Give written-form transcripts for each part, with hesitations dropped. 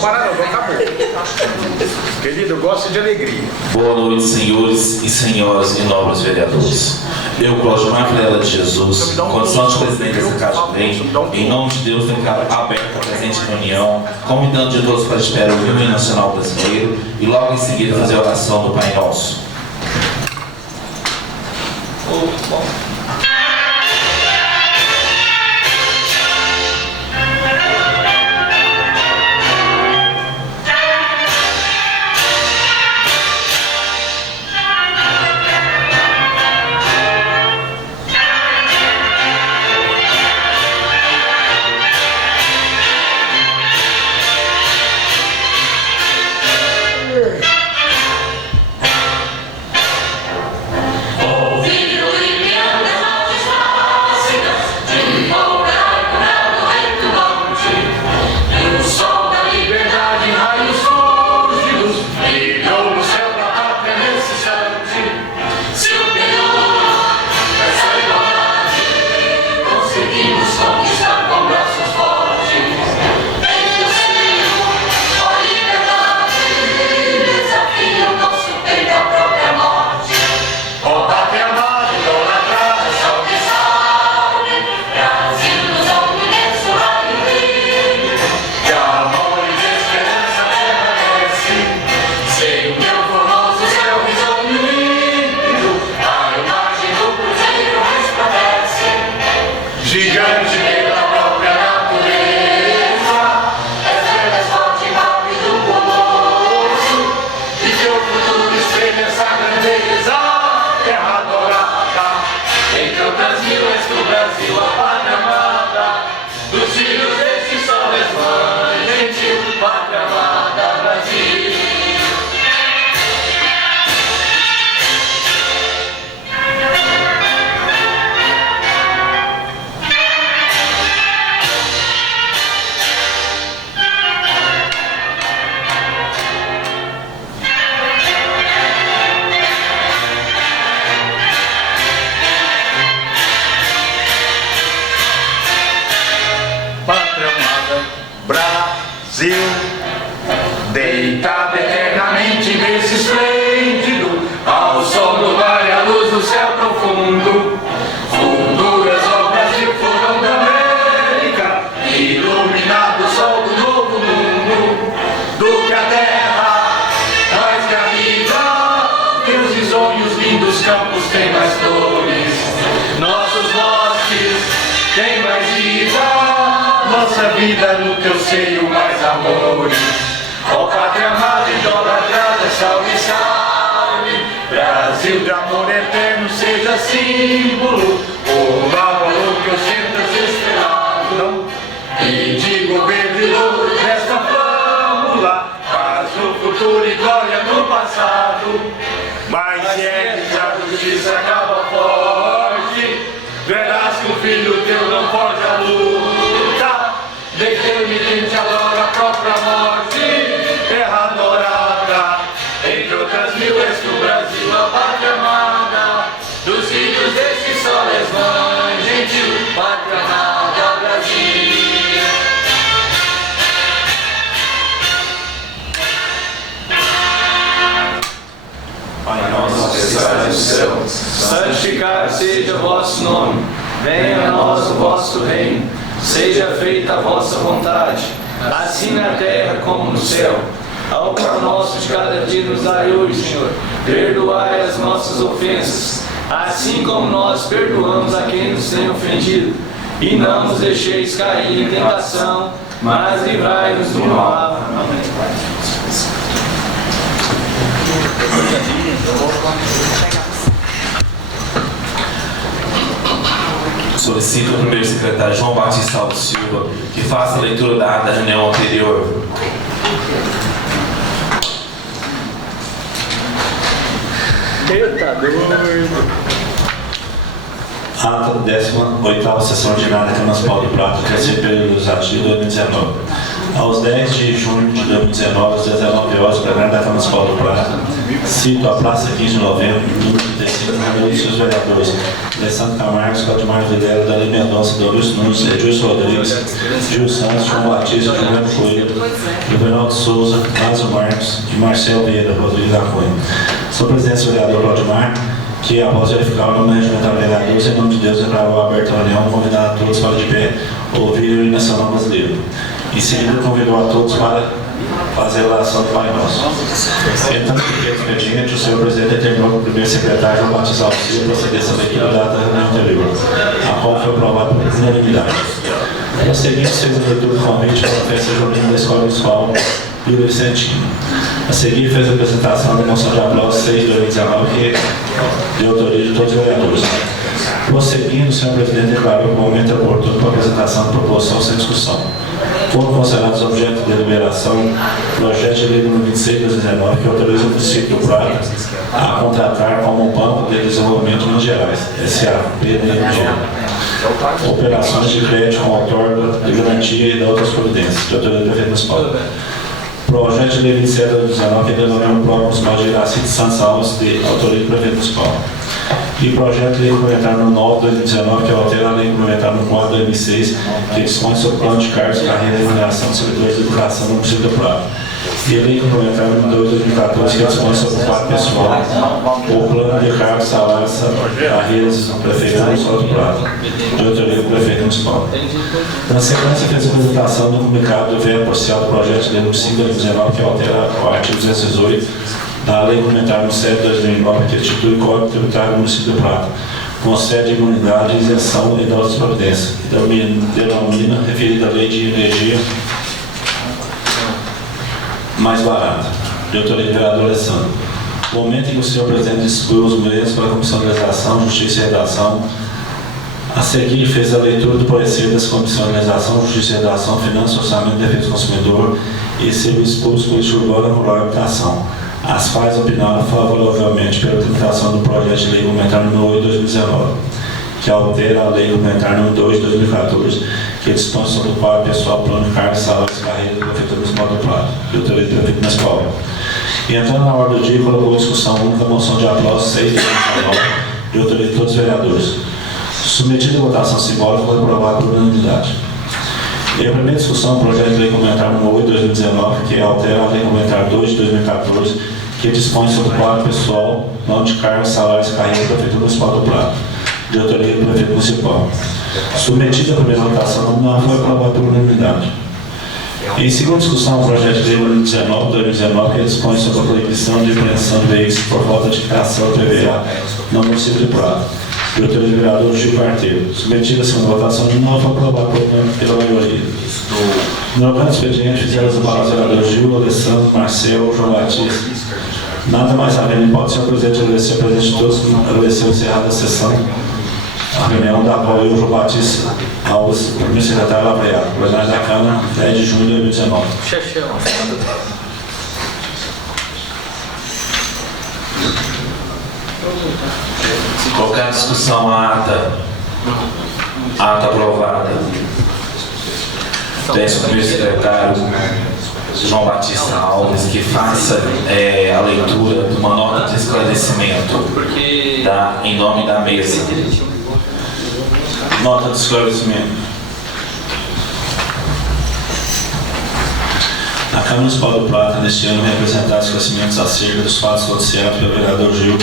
parar não acabou. Querido, eu gosto de alegria. Boa noite, senhores e senhoras e nobres vereadores. Eu, Cláudio Marcela de Jesus, condição de presidente dessa Casa de Lei, em nome de Deus, declaro aberta a presente reunião, convidando de todos para esperar o hino nacional brasileiro e logo em seguida fazer a oração do Pai Nosso. Brasil, deitado eternamente em berço esplêndido, ao sol do mar e à luz do céu profundo, funduras ao Brasil foram da América, iluminado o sol do novo mundo, do que a terra, mais que a vida, teus risonhos lindos campos têm mais flores, nossos bosques têm mais vida. Nossa vida no teu seio mais amores. Ó pátria amada, idolatrada, salve, salve. Brasil de amor eterno, seja símbolo. O amor que eu sinto esperado. E de governo e luz desta flâmula, paz no futuro e glória no passado. Mas se é que a justiça acaba forte, verás que o filho teu não pode a luta. Deixe-me quem te adora a própria morte, terra adorada, entre outras mil és tu, Brasil, a pátria amada, dos filhos desse sol és mãe, gentil, pátria amada, Brasil. Pai nosso que estás no céu, santificado seja o vosso nome, venha a nós o vosso reino. Seja feita a vossa vontade, assim na terra como no céu. Ao pão nosso de cada dia nos dai hoje, Senhor. Perdoai as nossas ofensas, assim como nós perdoamos a quem nos tem ofendido. E não nos deixeis cair em tentação, mas livrai-nos do mal. Amém. Solicito ao primeiro secretário João Batista Alves Silva que faça a leitura da ata da reunião anterior. Eita, doido! Ata da 18ª Sessão Ordinária da Câmara Municipal do Prata, terceiro período legislativo 2019. Aos 10 de junho de 2019, às 19 horas, o plenário da Câmara Municipal do Prata, cito a Praça 15 de Novembro, número 35, número dos seus vereadores: Alessandro Camargo, Claudimar Vilela, Dali Mendonça, Doris Nunes, Edilson Rodrigues, Gil Santos, João Batista, Juliano Coelho, Juvenal Souza, Lázaro Marcos e Marcelo Vieira Rodrigues da Cunha. Sou presidente do vereador Claudimar, que após verificar o nome regimental de vereadores, em nome de Deus, declarou aberta a reunião, convidando a todos para de pé ouvir o hino nacional brasileiro. Em seguida, convidou a todos para fazer a oração do Pai Nosso. Entrando no expediente, o senhor presidente determinou que o primeiro secretário João Batista Alceu procedesse à leitura da reunião anterior, a qual foi aprovada por unanimidade. No seguinte, fez a leitura do convite para a festa junina da Escola Municipal Vila Vicentina. A seguir, fez a apresentação da moção de aplauso 6 de 2019, que é de autoria de todos os vereadores. Prosseguindo, o senhor presidente declarou que o momento é oportuno para a apresentação da proposição sem discussão. Foram considerados objeto de deliberação projeto de lei número 26 de 2019, que autoriza o município do Prata a contratar como Banco de Desenvolvimento de Minas Gerais, SAPMG, operações de crédito com outorga de garantia e de outras providências, de autoria do prefeito municipal. Projeto de lei 27 de 2019, que denominou o próprio municipal de Iraci de Santos Alves, de autoria do prefeito municipal. E projeto de lei complementar no 9 de 2019, que altera a lei complementar no 4 de 2006, que dispõe sobre o plano de cargos, carreira e remuneração de servidores de educação no município do Prata. E a lei complementar no 2 de 2014, que dispõe sobre o quadro pessoal, o plano de cargos, salários, carreiras do prefeito municipal do Prata, de autoria do prefeito municipal. Na sequência, fez a apresentação do comunicado do veto parcial do projeto de lei número 5 de 2019, que altera o artigo 218 da Lei Complementar no 7 de 2009, que institui o Código Tributário do município do Prata, concede imunidade, isenção e outras providências, denomina referida à Lei de Energia Mais Barata, de autoria do vereador Alessandro. No momento em que o senhor presidente distribuiu os meios para a Comissão de Legislação, Justiça e Redação, a seguir fez a leitura do parecer das Comissões de Legislação, Justiça e Redação, Finanças, Orçamento, Defesa do Consumidor e Serviços Públicos, Política Urbana, Rural e Habitação, as quais opinaram favoravelmente pela tramitação do projeto de lei complementar número 8 de 2019, que altera a lei complementar número 2 de 2014, que dispõe sobre o quadro pessoal, plano de cargos, salários e carreiras do prefeito municipal do Prata, de autoria do prefeito municipal. E entrando na ordem do dia, colocou em discussão única a moção de aplauso 6 de 2019, de autoria de todos os vereadores. Submetida a votação simbólica, foi aprovado por unanimidade. E a primeira discussão, o projeto de lei complementar número 8 de 2019, que altera a lei complementar 2 de 2014, que dispõe sobre o quadro pessoal, plano de cargos, salários e carreiras do prefeito municipal do Prata, de autoria do prefeito municipal. Submetida a primeira votação, não foi aprovado por unanimidade. Em segunda discussão, o projeto de lei número 19 de 2019, que dispõe sobre a proibição de apreensão de veículos por falta de criação do PVA no município de Prata, de autoria do vereador Gil Carteiro. Submetida a segunda votação, não foi aprovado pela maioria. No plano expediente, fizeram as palavras do vereador Gil, Alessandro, Marcelo, João Batista. Nada mais havendo, pode ser o presidente agradecer, presidente de todos, agradecer o encerrado da sessão, a reunião da qual eu, João Batista Alves, primeiro secretário Lavreado, plenário da Câmara, 10 de junho de 2019. Qualquer discussão, a ata aprovada. Peço ao primeiro secretário João Batista Alves que faça a leitura de uma nota de esclarecimento em nome da mesa. Nota de esclarecimento. A Câmara Municipal do Prata, neste ano, representar esclarecimentos acerca dos fatos noticiados pelo vereador Gil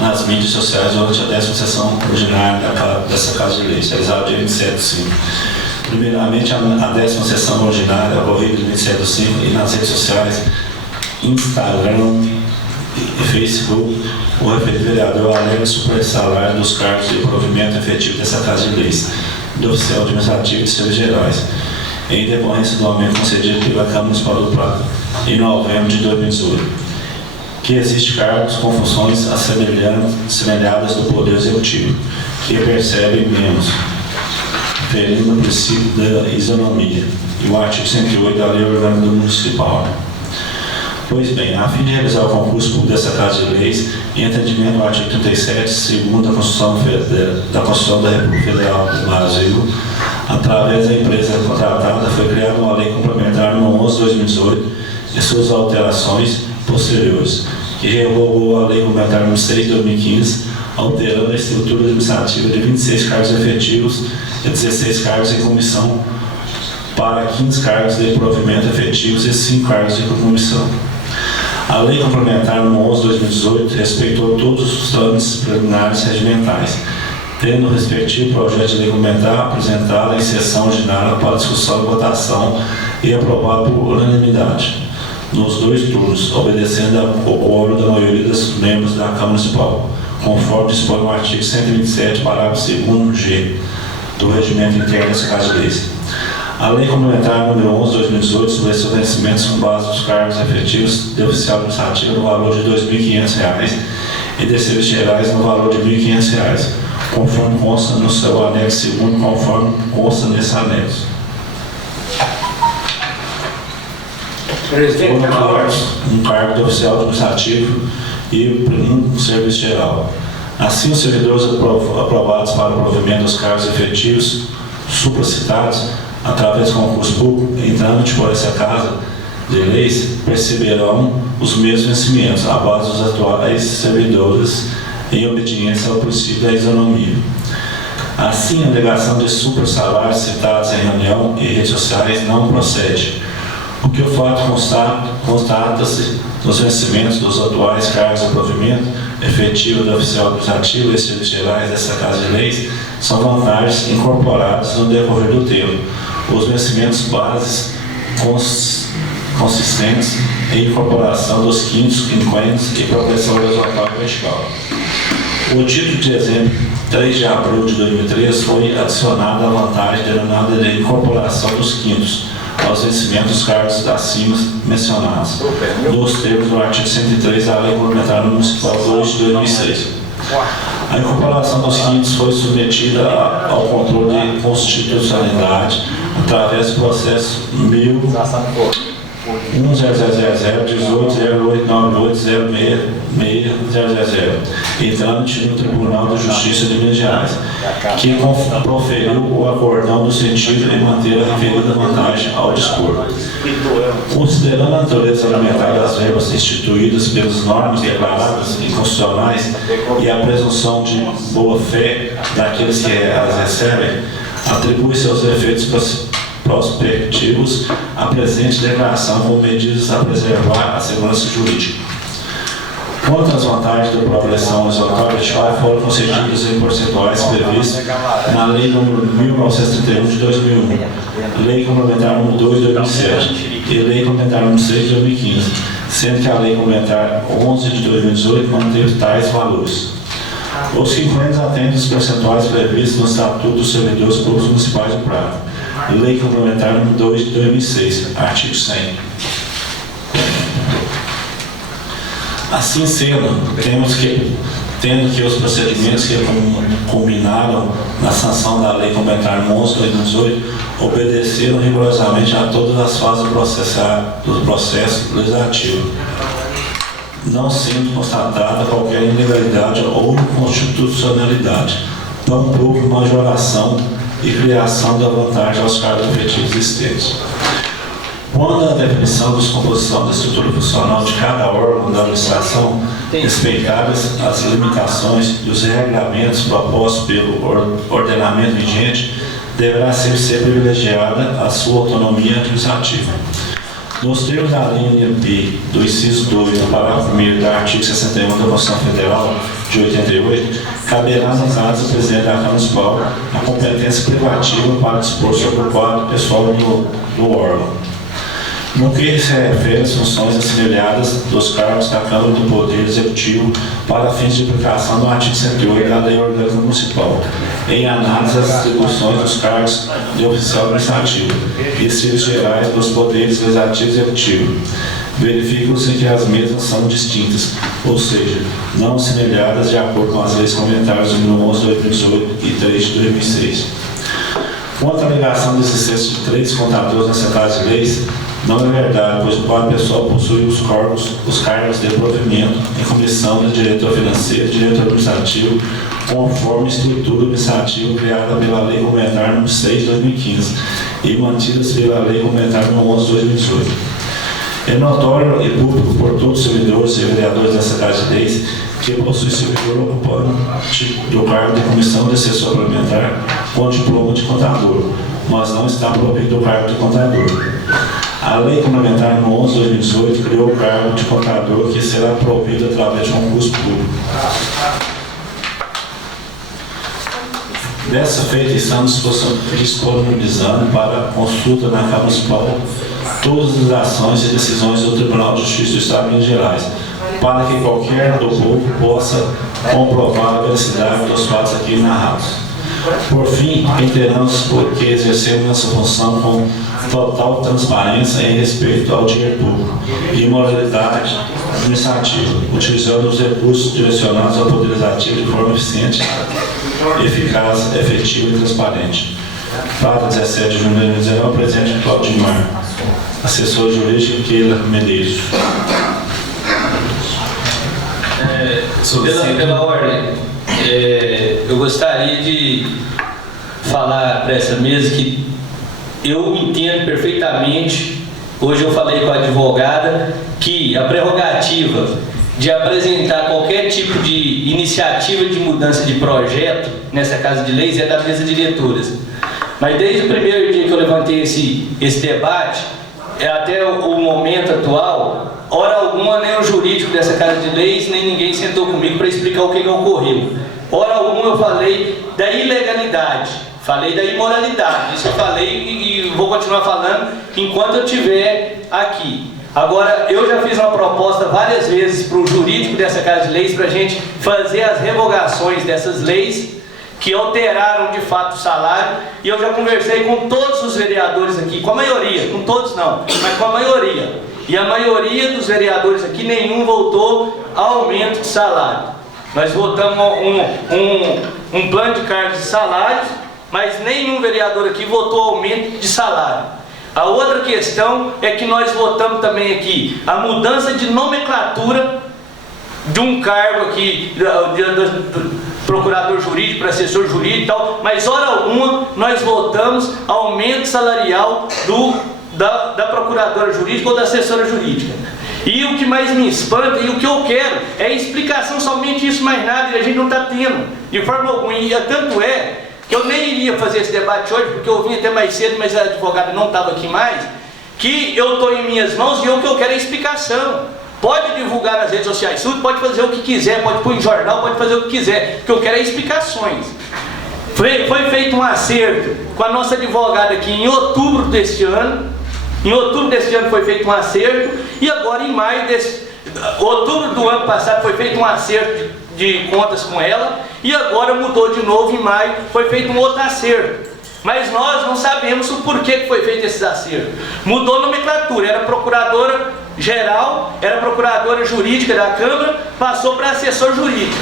nas mídias sociais durante a 10ª sessão ordinária dessa Casa de Leis, realizada dia 27 de 5. Primeiramente, a 10ª sessão ordinária, ocorrida dia 27 de 5, e nas redes sociais, Instagram e Facebook, o referido vereador alega o supersalário dos cargos de provimento efetivo dessa Casa de Leis, do oficial administrativo de serviços gerais, em decorrência do aumento concedido pela Câmara Municipal do Prata em novembro de 2018. Que existe cargos com funções assemelhadas do Poder Executivo, que percebem menos, ferindo o princípio da isonomia e o artigo 108 da Lei Orgânica Municipal. Pois bem, a fim de realizar o concurso público dessa Casa de Leis, em entendimento do artigo 37, segundo da Constituição da República Federal do Brasil, através da empresa contratada, foi criada uma lei complementar número 11 de 2018 e suas alterações posteriores, que revogou a lei complementar número 6 de 2015, alterando a estrutura administrativa de 26 cargos efetivos e 16 cargos em comissão para 15 cargos de provimento efetivos e 5 cargos de comissão. A Lei Complementar nº 11/2018 respeitou todos os trâmites preliminares regimentais, tendo o respectivo projeto de lei complementar apresentado em sessão ordinária para discussão e votação e aprovado por unanimidade, nos 2 turnos, obedecendo ao quórum da maioria dos membros da Câmara Municipal, conforme dispõe o artigo 127, parágrafo 2º G do Regimento Interno dessa Casa de Leis. A Lei Complementar nº 11/2018 estabeleceu vencimentos com base nos cargos efetivos de oficial administrativo no valor de R$ 2.500 e de serviços gerais no valor de R$ 1.500, conforme consta no seu anexo 2º, conforme consta nesse anexo. Presidente, um cargo de oficial administrativo e um serviço geral. Assim, os servidores aprovados para o provimento dos cargos efetivos supracitados, através de concurso público, em trâmite por essa Casa de Leis, perceberão os mesmos vencimentos à base dos atuais servidores em obediência ao princípio da isonomia. Assim, a alegação de supersalários citados em reunião e redes sociais não procede, porque o fato constata-se nos vencimentos dos atuais cargos de provimento efetivo do oficial administrativo e serviços gerais dessa Casa de Leis são vantagens incorporadas no decorrer do tempo. Os vencimentos bases consistentes em incorporação dos quintos, quinquênios e progressão horizontal e vertical. O título de exemplo 3 de abril de 2003 foi adicionada a vantagem denominada de incorporação dos quintos aos vencimentos dos cargos acima mencionados, nos termos do artigo 103 da Lei Complementar Municipal 2 de 2006. A incorporação dos quintos foi submetida ao controle de constitucionalidade através do processo 1000.1808980660, em trâmite no Tribunal de Justiça de Minas Gerais, que proferiu o acordão no sentido de manter a referida vantagem ao dispor. Considerando a natureza elementar das verbas instituídas pelas normas declaradas inconstitucionais e a presunção de boa-fé daqueles que as recebem, atribui seus efeitos prospectivos à presente declaração com medidas a preservar a segurança jurídica. Quanto às vantagens da progressão horizontal e vertical, foram concedidas em percentuais previstos na Lei nº 1931 de 2001, Lei Complementar nº 2 de 2007 e Lei Complementar nº 6 de 2015, sendo que a Lei Complementar 11 de 2018 manteve tais valores. Os quinquênios atendem os percentuais previstos no Estatuto dos Servidores Públicos Municipais de Prata, Lei Complementar nº 2 de 2006, artigo 100. Assim sendo, tendo que os procedimentos que culminaram na sanção da Lei Complementar nº 11 de 2018 obedeceram rigorosamente a todas as fases do processo legislativo, não sendo constatada qualquer ilegalidade ou inconstitucionalidade, tampouco majoração e criação da vantagem aos cargos efetivos existentes. Quando a definição da composição da estrutura funcional de cada órgão da administração, respeitadas as limitações e os regulamentos propostos pelo ordenamento vigente, deverá sempre ser privilegiada a sua autonomia administrativa. Nos termos da linha B do inciso 2 do parágrafo 1º do artigo 61 da Constituição Federal de 88, caberá no caso do presidente da Câmara Municipal a competência privativa para dispor sobre o quadro pessoal do órgão. No que se refere às funções assemelhadas dos cargos da Câmara do Poder Executivo para fins de aplicação do artigo 108 da Lei Orgânica Municipal, em análise das atribuições dos cargos de oficial administrativo e serviços gerais dos poderes legislativo e executivo, verificam-se que as mesmas são distintas, ou seja, não assemelhadas de acordo com as leis complementares nº 11 de 2018 e 3 de 2006. Quanto à alegação de existência de 3 contadores nessa Casa de Leis, não é verdade, pois o quadro pessoal possui os cargos de provimento em comissão de diretor financeiro e diretor administrativo, conforme a estrutura administrativa criada pela Lei Complementar nº 6 de 2015 e mantidas pela Lei Complementar nº 11 de 2018. É notório e público por todos os servidores e vereadores dessa Casa de Leis que possui servidor ocupante do cargo de comissão de assessor parlamentar com diploma de contador, mas não está provido o cargo de contador. A Lei Complementar no 11/2018 criou o cargo de contador, que será provido através de concurso público. Dessa feita, estamos disponibilizando para consulta na Câmara Municipal todas as ações e decisões do Tribunal de Justiça do Estado de Minas Gerais, para que qualquer do público possa comprovar a veracidade dos fatos aqui narrados. Por fim, reiteramos que exercemos essa função com total transparência em respeito ao dinheiro público e moralidade administrativa, utilizando os recursos direcionados ao Poder Legislativo de forma eficiente, eficaz, efetiva e transparente. Data 17 de junho de 2019, presidente Claudio Mar. Assessor jurídico Keila Medeiros. Pela ordem, eu gostaria de falar para essa mesa que eu entendo perfeitamente, hoje eu falei com a advogada, que a prerrogativa de apresentar qualquer tipo de iniciativa de mudança de projeto nessa Casa de Leis é da mesa diretoras. Mas desde o primeiro dia que eu levantei esse debate, até o momento atual, hora alguma nem o jurídico dessa Casa de Leis, nem ninguém sentou comigo para explicar o que ocorreu. Hora alguma eu falei da ilegalidade, falei da imoralidade, isso eu falei e vou continuar falando enquanto eu estiver aqui. Agora, eu já fiz uma proposta várias vezes para o jurídico dessa Casa de Leis para a gente fazer as revogações dessas leis que alteraram de fato o salário, e eu já conversei com todos os vereadores aqui, com a maioria, com todos não, mas com a maioria. E a maioria dos vereadores aqui, nenhum votou aumento de salário. Nós votamos um plano de cargos e salários, mas nenhum vereador aqui votou aumento de salário. A outra questão é que nós votamos também aqui a mudança de nomenclatura de um cargo aqui, do procurador jurídico para assessor jurídico e tal, mas hora alguma nós votamos aumento salarial da procuradora jurídica ou da assessora jurídica. E o que mais me espanta e o que eu quero é explicação, somente isso, mais nada, e a gente não está tendo, de forma alguma. E tanto é que eu nem iria fazer esse debate hoje, porque eu vim até mais cedo, mas a advogada não estava aqui mais, que eu estou em minhas mãos e o que eu quero é explicação. Pode divulgar nas redes sociais, tudo, pode fazer o que quiser, pode pôr em jornal, pode fazer o que quiser, o que eu quero é explicações. Foi feito um acerto com a nossa advogada aqui em outubro deste ano. Em outubro deste ano foi feito um acerto, e agora em outubro do ano passado foi feito um acerto de contas com ela, e agora mudou de novo em maio, foi feito um outro acerto. Mas nós não sabemos o porquê que foi feito esses acertos. Mudou a nomenclatura, era procuradora geral, era procuradora jurídica da Câmara, passou para assessor jurídico.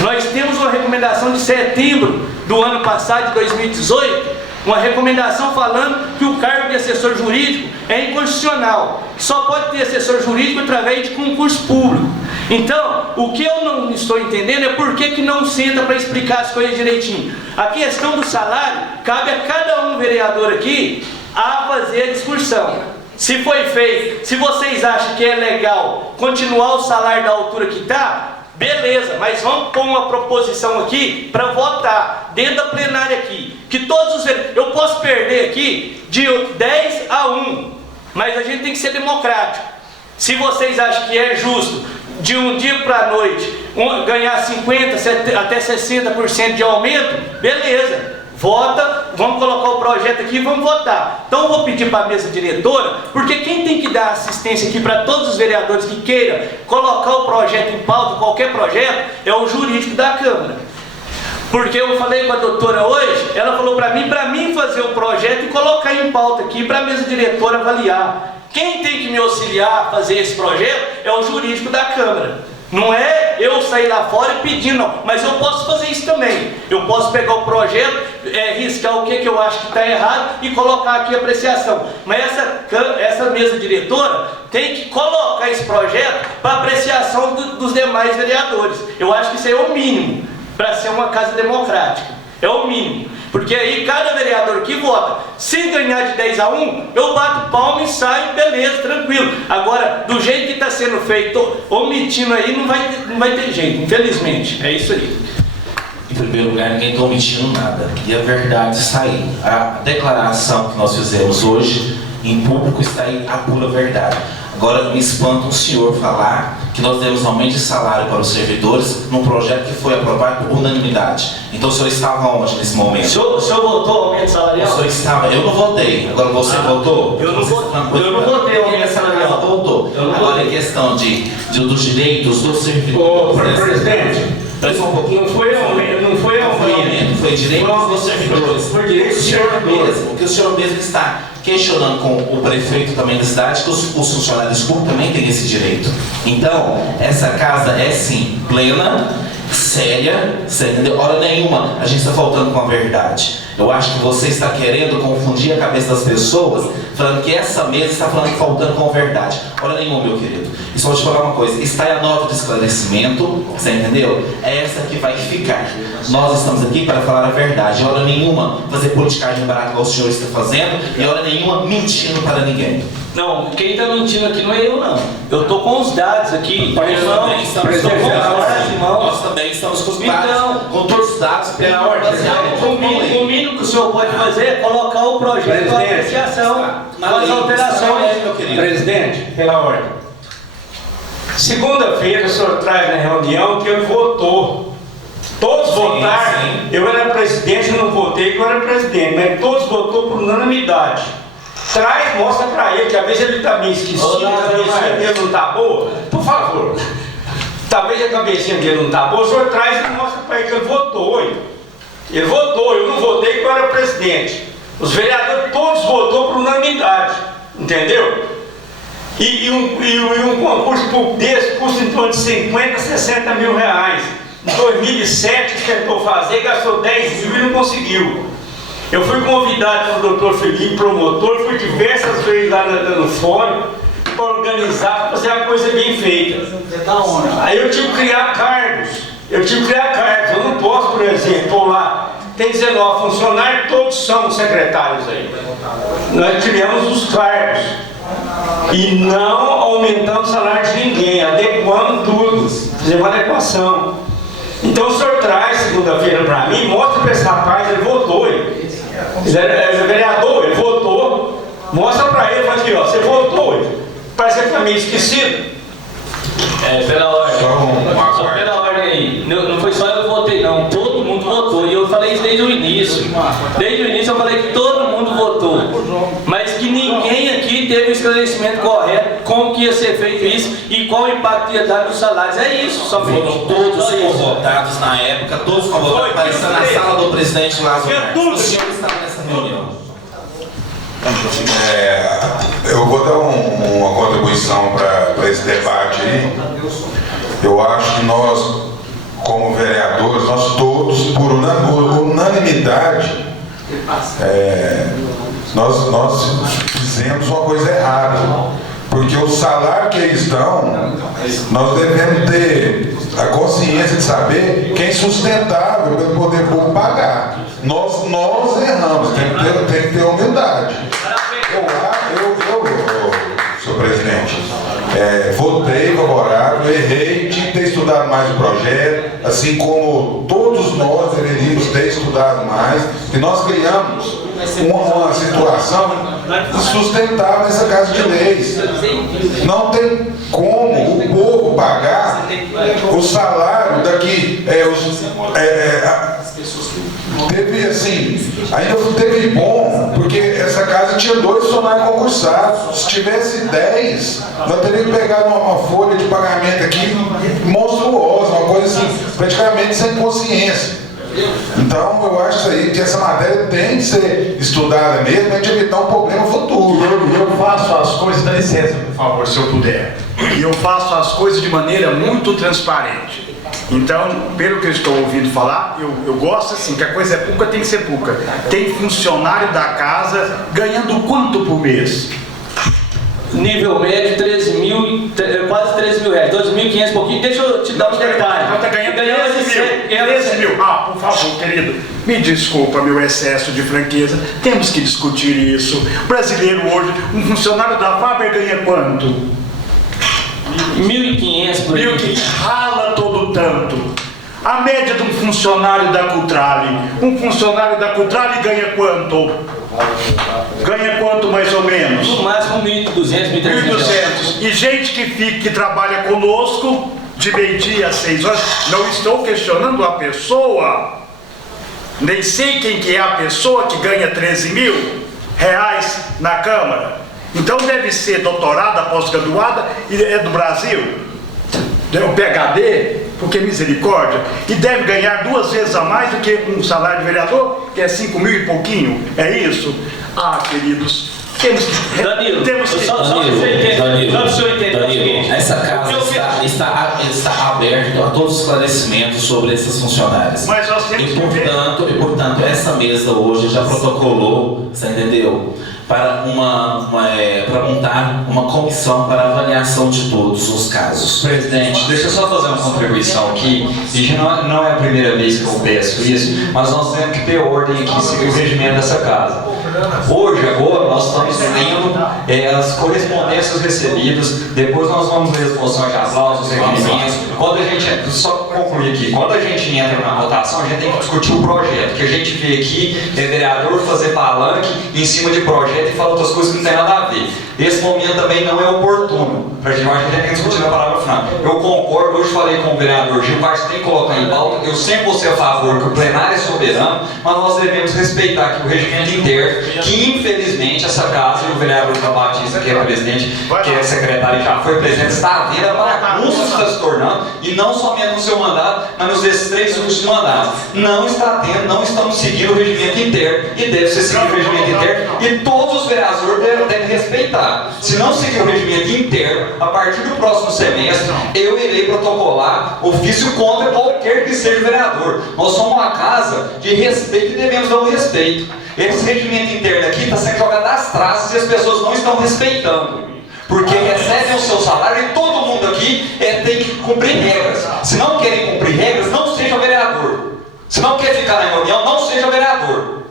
Nós temos uma recomendação de setembro do ano passado, de 2018, uma recomendação falando que o cargo de assessor jurídico é inconstitucional. Só pode ter assessor jurídico através de concurso público. Então, o que eu não estou entendendo é por que não senta para explicar as coisas direitinho. A questão do salário, cabe a cada um vereador aqui a fazer a discussão. Se foi feito, se vocês acham que é legal continuar o salário da altura que está, beleza, mas vamos pôr uma proposição aqui para votar dentro da plenária aqui, que todos os eu posso perder aqui de 10 a 1, mas a gente tem que ser democrático. Se vocês acham que é justo de um dia para a noite ganhar 50% até 60% de aumento, beleza, vota, vamos colocar o projeto aqui e vamos votar. Então eu vou pedir para a mesa diretora, porque quem tem que dar assistência aqui para todos os vereadores que queiram colocar o projeto em pauta, qualquer projeto, é o jurídico da Câmara. Porque eu falei com a doutora hoje, ela falou para mim fazer o projeto e colocar em pauta aqui para a mesa diretora avaliar. Quem tem que me auxiliar a fazer esse projeto é o jurídico da Câmara. Não é eu sair lá fora e pedir, não. Mas eu posso fazer isso também. Eu posso pegar o projeto, riscar o que eu acho que está errado e colocar aqui a apreciação. Mas essa mesa diretora tem que colocar esse projeto para apreciação dos demais vereadores. Eu acho que isso é o mínimo para ser uma casa democrática. É o mínimo. Porque aí cada vereador que vota, se ganhar de 10 a 1, eu bato palma e saio, beleza, tranquilo. Agora, do jeito que está sendo feito, omitindo aí, não vai ter jeito, infelizmente. É isso aí. Em primeiro lugar, ninguém está omitindo nada. E a verdade está aí. A declaração que nós fizemos hoje, em público, está aí a pura verdade. Agora, me espanta o senhor falar que nós demos aumento de salário para os servidores num projeto que foi aprovado por unanimidade. Então, o senhor estava onde nesse momento? O senhor votou aumento salarial? O senhor estava... Eu não votei. Agora, você votou? Eu não votei aumento salarial. Votou. Agora, em questão dos direitos dos servidores... Presidente, Só um pouquinho. não foi aumento. Foi direitos dos servidores. Foi direitos dos servidores. Porque o senhor mesmo está questionando com o prefeito também da cidade que os funcionários públicos também têm esse direito. Então, essa casa é sim plena, séria, entendeu? Hora nenhuma a gente está faltando com a verdade. Eu acho que você está querendo confundir a cabeça das pessoas, falando que essa mesa está faltando com a verdade. Hora nenhuma, meu querido. E só vou te falar uma coisa, está aí a nota de esclarecimento, você entendeu? É essa que vai ficar. Nós estamos aqui para falar a verdade. Hora nenhuma fazer politicagem barata igual o senhor está fazendo, e hora nenhuma mentindo para ninguém. Não, quem está mentindo aqui não é eu, não. Eu estou com os dados aqui. Nós também estamos com os dados. Então, com todos os dados pela ordem. O mínimo que o senhor pode fazer é colocar o projeto de apreciação com as alterações. Meu querido. Presidente, pela ordem. Segunda-feira o senhor traz na reunião que ele votou. Todos votaram. Sim. Eu era presidente, eu não votei que eu era presidente, mas todos votou por unanimidade. Traz, mostra pra ele, que às vezes ele está meio esquecido, a cabecinha dele não está boa. Por favor. Talvez a cabecinha dele não está boa, o senhor traz e mostra pra ele que ele votou. Ele votou, eu não votei que eu era presidente. Os vereadores todos votou por unanimidade. Entendeu? E um concurso público desse custa em torno de 50, 60 mil reais. Em 2007 tentou fazer, gastou 10 mil e não conseguiu. Eu fui convidado pelo doutor Felipe, promotor, fui diversas vezes lá no fórum para organizar, para fazer a coisa bem feita. Aí eu tive que criar cargos. Eu não posso, por exemplo, pôr lá, tem 19 funcionários, todos são secretários aí. Nós criamos os cargos. E não aumentando o salário de ninguém, adequando tudo, fazendo uma adequação. Então o senhor traz segunda-feira para mim, mostra para esse rapaz, ele votou. Ele é vereador, ele votou. Mostra para ele, fala aqui, ó, você votou. Parece que está meio esquecido. Pela ordem. Só pela ordem aí. Não foi só eu que votei, não. Todo mundo votou. E eu falei isso desde o início. Desde o início eu falei que todo mundo votou. Mas que ninguém aqui teve o esclarecimento correto, como que ia ser feito isso e qual o impacto ia dar nos salários. É isso, só Foram todos convocados na época, todos convocados, aparecendo na sala do presidente Lázaro Marques. O senhor estava nessa reunião. Eu vou dar uma contribuição para esse debate aí. Eu acho que nós, como vereadores, nós todos, por unanimidade, nós fizemos uma coisa errada. Porque o salário que eles dão, nós devemos ter a consciência de saber que é insustentável para o poder público pagar. Nós erramos, tem que ter humildade. Senhor presidente, votei favorável, errei, tinha que ter estudado mais o projeto, assim como todos nós deveríamos ter estudado mais, e nós criamos uma situação insustentável nessa casa de leis. Não tem como o povo pagar o salário daqui. Teve assim, ainda teve bom, porque essa casa tinha 2 funcionários concursados. Se tivesse 10, nós teríamos pegado uma folha de pagamento aqui monstruosa, uma coisa assim, praticamente sem consciência. Então eu acho aí que essa matéria tem que ser estudada mesmo, para a gente evitar um problema futuro. Eu faço as coisas, dá licença, por favor, se eu puder. E eu faço as coisas de maneira muito transparente. Então, pelo que eu estou ouvindo falar, eu gosto assim, que a coisa é pública, tem que ser pública. Tem funcionário da casa ganhando quanto por mês? Nível médio, 13 mil, quase 13 mil reais, 2.500 pouquinho. Deixa eu te dar um detalhe. Então tá ganhando 13 mil. Ah, por favor, querido, me desculpa meu excesso de franqueza. Temos que discutir isso. O brasileiro hoje, um funcionário da Faber ganha quanto? 1.500 por aí. Rala todo tanto. A média de um funcionário da Cutrale. Um funcionário da Cutrale ganha quanto? Ganha quanto mais ou menos? No máximo 1.200, 1.300. 1.200. E gente que trabalha conosco de meio-dia às 6 horas. Não estou questionando a pessoa. Nem sei quem que é a pessoa que ganha 13 mil reais na Câmara. Então deve ser doutorada, pós-graduada e é do Brasil. É um PhD, porque misericórdia. E deve ganhar 2 vezes a mais do que um salário de vereador, que é 5 mil e pouquinho. É isso? Ah, queridos, temos que... Danilo, Danilo, essa casa está aberta a todos os esclarecimentos sobre esses funcionários. Mas nós temos que ver. E portanto, essa mesa hoje já protocolou, você entendeu? Para para montar uma comissão para avaliação de todos os casos. Presidente, deixa eu só fazer uma contribuição aqui. E não é a primeira vez que eu peço isso, mas nós temos que ter ordem aqui, seguir o regimento dessa casa. Hoje, agora, nós estamos lendo as correspondências recebidas, depois nós vamos ler as moções de aplausos, os requerimentos. Quando a gente, só concluir aqui, quando a gente entra na votação, a gente tem que discutir o projeto, que a gente vê aqui é vereador fazer palanque em cima de projeto e fala outras coisas que não tem nada a ver. Esse momento também não é oportuno. Pra gente, eu acho que a gente tem que discutir na palavra final. Eu concordo, hoje falei com o vereador Gil, acho que tem que colocar em pauta. Eu sempre vou ser a favor que o plenário é soberano, mas nós devemos respeitar aqui o regimento interno, que infelizmente essa casa, e o vereador Batista, que é presidente, que é secretário e já foi presidente, está vendo a bagunça que está se tornando, e não somente no seu mandato, mas nos desses 3 últimos mandatos. Não está tendo, não estamos seguindo o regimento interno, e deve ser seguido o regimento interno, e todos os vereadores devem respeitar. Se não seguir o regimento interno, a partir do próximo semestre, eu irei protocolar ofício contra qualquer que seja o vereador. Nós somos uma casa de respeito e devemos dar o respeito. Esse regimento interno aqui está sendo jogado às traças e as pessoas não estão respeitando. Porque recebem o seu salário e todo mundo aqui tem que cumprir regras. Se não querem cumprir regras, não seja vereador. Se não quer ficar na reunião, não seja vereador.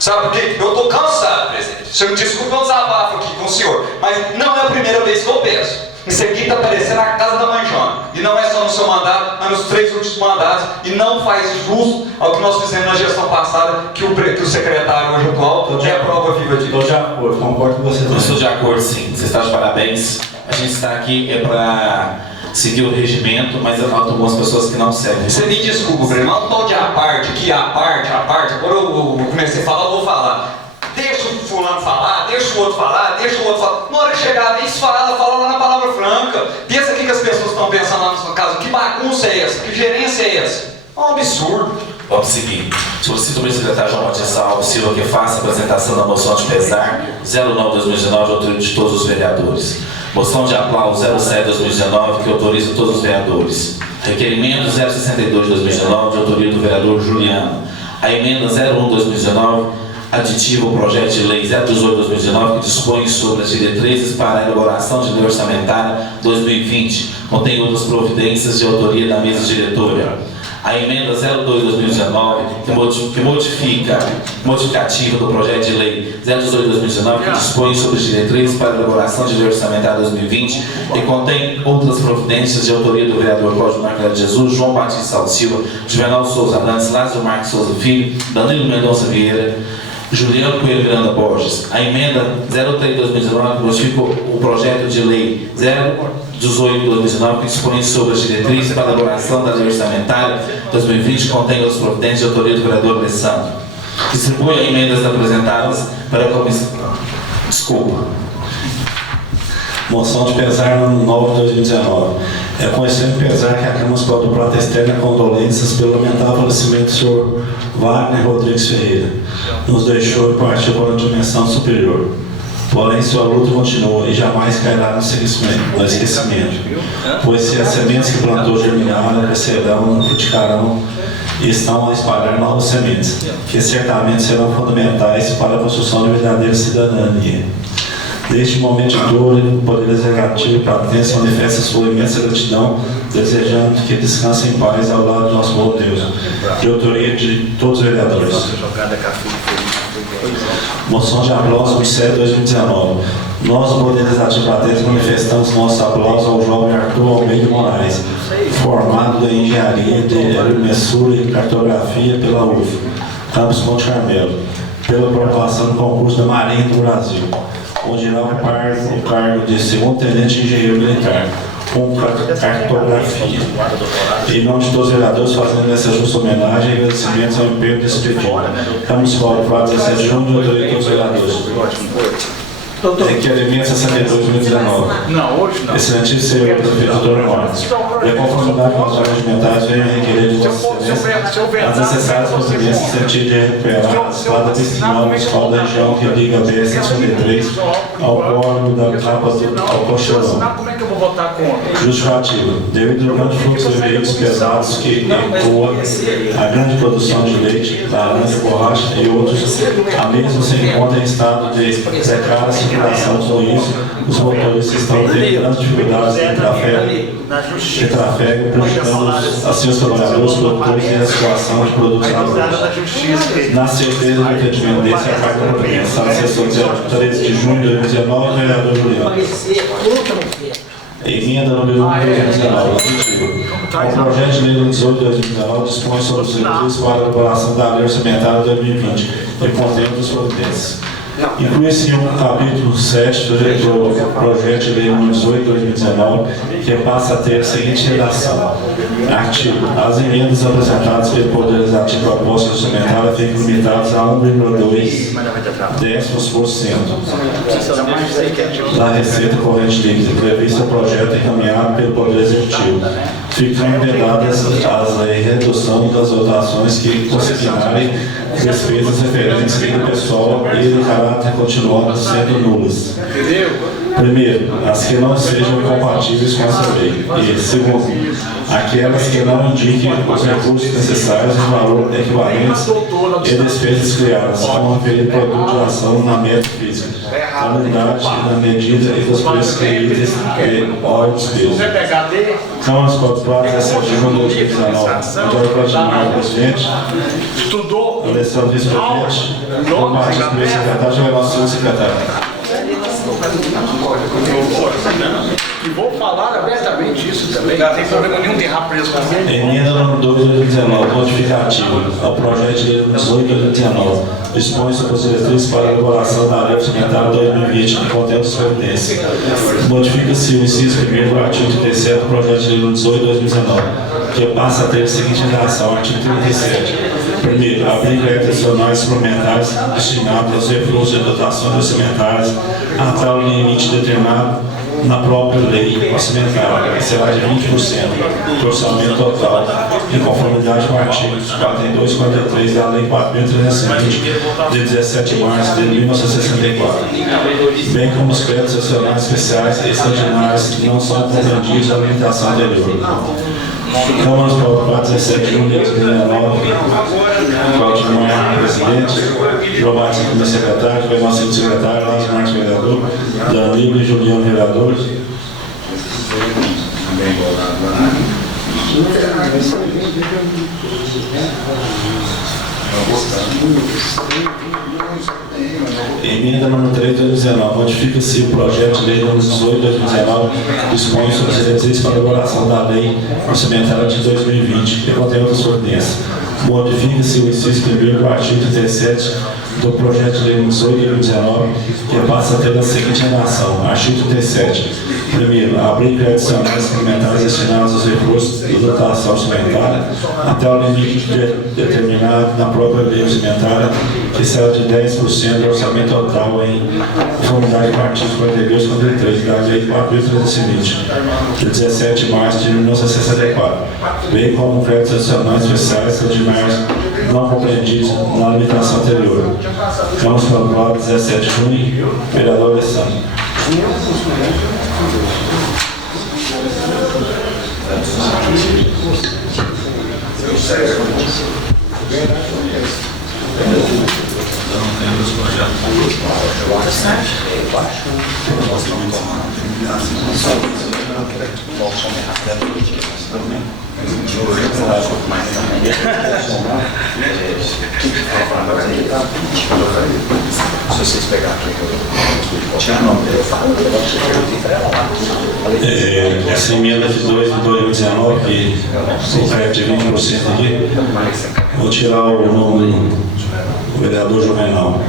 Sabe por quê? Eu estou cansado, presidente. O senhor me desculpa eu desabafo aqui com o senhor, mas não é a primeira vez que eu peço. Isso aqui está parecendo a casa da mãe Jona. E não é só no seu mandato, mas nos 3 últimos mandatos. E não faz jus ao que nós fizemos na gestão passada, que o secretário hoje atual é a prova viva de... Estou de acordo, concordo com você. Eu estou de acordo, sim. Você está de parabéns. A gente está aqui para seguir o regimento, mas eu noto algumas pessoas que não seguem. Você me desculpa, Breno, mas eu estou de a parte, agora eu comecei a falar, eu vou falar. Deixa o fulano falar, deixa o outro falar, deixa o outro falar. Na hora que chegar a vez, fala lá na palavra franca. Pensa aqui que as pessoas estão pensando lá na sua casa, que bagunça é essa, que gerência é essa? É um absurdo. Vamos seguir. Solicito o secretário João Batista Alves Silva que faça a apresentação da moção de pesar 09/2019, autoria de todos os vereadores. Moção de aplauso 07/2019, que autoriza todos os vereadores. Requerimento 062/2019, de autoria do vereador Juliano. A emenda 01/2019, aditiva ao projeto de lei 018/2019, que dispõe sobre as diretrizes para a elaboração de lei orçamentária 2020, contém outras providências de autoria da mesa diretora. A emenda 02/2019, que modificativa do projeto de lei 018/2019, que dispõe sobre as diretrizes para a elaboração de lei orçamentária 2020 e contém outras providências de autoria do vereador Cláudio Marques de Jesus, João Batista Salvo Silva, Juvenal Souza Dantes, Lázaro Marques Souza Filho, Danilo Mendonça Vieira, Juliano Coelho Miranda Borges. A emenda 03/2019 modifica o projeto de lei 018/2019, que dispõe sobre as diretrizes para a elaboração da lei orçamentária 2020, que contém outras providências de autoria do vereador Alessandro. Distribui emendas apresentadas para a comissão. Desculpa. Moção de pesar no 9/2019. É com extremo pesar que a Câmara Municipal do Prata externa condolências pelo lamentável falecimento do senhor Wagner Rodrigues Ferreira. Nos deixou e partiu para uma dimensão superior. Porém, sua luta continua e jamais cairá no esquecimento. Pois se as sementes que plantou germinaram, crescerão, frutificarão e estão a espalhar novas sementes, que certamente serão fundamentais para a construção de verdadeira cidadania. Neste momento de dor, o Poder Legislativo Pratense manifesta sua imensa gratidão, desejando que descanse em paz ao lado do nosso bom Deus, de autoria de todos os vereadores. Moção de aplauso 27/2019. Nós, do Poder Legislativo Platense, manifestamos nosso aplauso ao jovem Arthur Almeida Moraes, formado em Engenharia de Aeromessura e Cartografia pela UF, Campus Monte Carmelo, pela aprovação do concurso da Marinha do Brasil, onde irá ocupar o cargo de segundo tenente engenheiro militar, com cartografia. Em nome de todos os vereadores, fazendo essa justa homenagem e agradecimentos ao empenho desse pedido. Campos Paulo, 17 de junho, autoria de todos os vereadores. Requerimento 62/2019. Não, hoje não. Excelentíssimo senhor prefeito Dr. Mortes, de conformidade com as ordens regimentais, venho requerer de Vossa Excelência as necessárias providências no sentido de recuperar a estrada piscinal municipal da região que liga a BR-163 ao córrego da capa ao Cochilão. Como é que eu vou votar contra? Justificativa. Devido ao grande fluxo de veículos pesados que ecoa a grande produção de leite, laranja, borracha e outros, a mesma se encontra em estado de precária circulação. Com isso, os motoristas estão tendo grandes dificuldades de trafego, prejudicando assim os trabalhadores, produtores e a situação de produtos agrícolas. Na certeza do atendimento desse, a carta providência, na sessão de 13 de junho de 2019, vereador Juliano. Emenda número 1 de 2019. O projeto de lei número 18 de 2019 dispõe sobre os serviços para a elaboração da lei orçamentária de 2020 e contempla as providências. Inclui-se um capítulo 7 do projeto de lei número 18 de 2019, que passa a ter a seguinte redação. Artigo. As emendas apresentadas pelo Poder Legislativo à proposta orçamentária ficam limitadas a 1,2% da receita corrente líquida prevista no projeto encaminhado pelo Poder Executivo. Ficam embedadas as redução das dotações que consignarem despesas referentes do pessoal e de caráter continuando sendo nulas. Primeiro, as que não sejam compatíveis com essa lei. E, segundo, aquelas que não indiquem os recursos necessários em valor equivalentes e despesas criadas, como referido produto de ação na meta física, na unidade, na medida e dos preços requeridos e óleo despesa. Câmara dos Deputados, 17 de junho de 2019. Major Claudinei, presidente. Estudou. Alessandro, vice-presidente. Martins, primeiro secretário. Joel Nosso, secretário. E vou falar abertamente isso também. Não tem problema nenhum ter rabo preso comigo. Emenda número 2 de 2019, modificativa ao projeto de lei número 18 de 2019, dispõe sobre as diretrizes para a elaboração da lei orçamentária 2020 que contém as providências. Modifica-se o inciso 1º do artigo 37 do projeto de lei número 18 de 2019, que passa a ter a seguinte redação, artigo 37. Primeiro, abrir créditos adicionais suplementares destinados aos recursos de dotações orçamentárias até o limite determinado na própria lei orçamentária, que será de 20% do orçamento total, em conformidade com o artigo 42 e 43 da Lei 4.320, de 17 de março de 1964, bem como os créditos adicionais especiais e extraordinários que não são compreendidos na limitação anterior. Câmara dos Deputados, 17 de junho de 2019, Claudinei, presidente, João Martins, primeiro secretário, Joel Nosso, secretário, Lázaro Martins, vereador, Danilo e Juliano, vereadores. Emenda número 3 de 2019. Modifica-se o projeto de lei número 18 de 2019, dispõe sobre as diretrizes para a elaboração da lei orçamentária de 2020 e contém outras providências. Modifica-se o inciso 1º do artigo 37 do projeto de lei número 18 de 2019, que passa a ter a seguinte redação. Artigo 37. Primeiro, abrir créditos adicionais suplementares destinados aos recursos de dotação orçamentária até o limite determinado na própria lei orçamentária, que será de 10% do orçamento total em conformidade com o artigo 42 e 43 da Lei 4.320, de 17 de março de 1964, bem como créditos adicionais especiais extraordinários não compreendidos na limitação anterior. Câmara dos Deputados, 17 de junho, vereador Alessandro. Essa emenda de 2 de 2019, que o crédito de 20% aqui, vou tirar o nome do vereador Juvenal.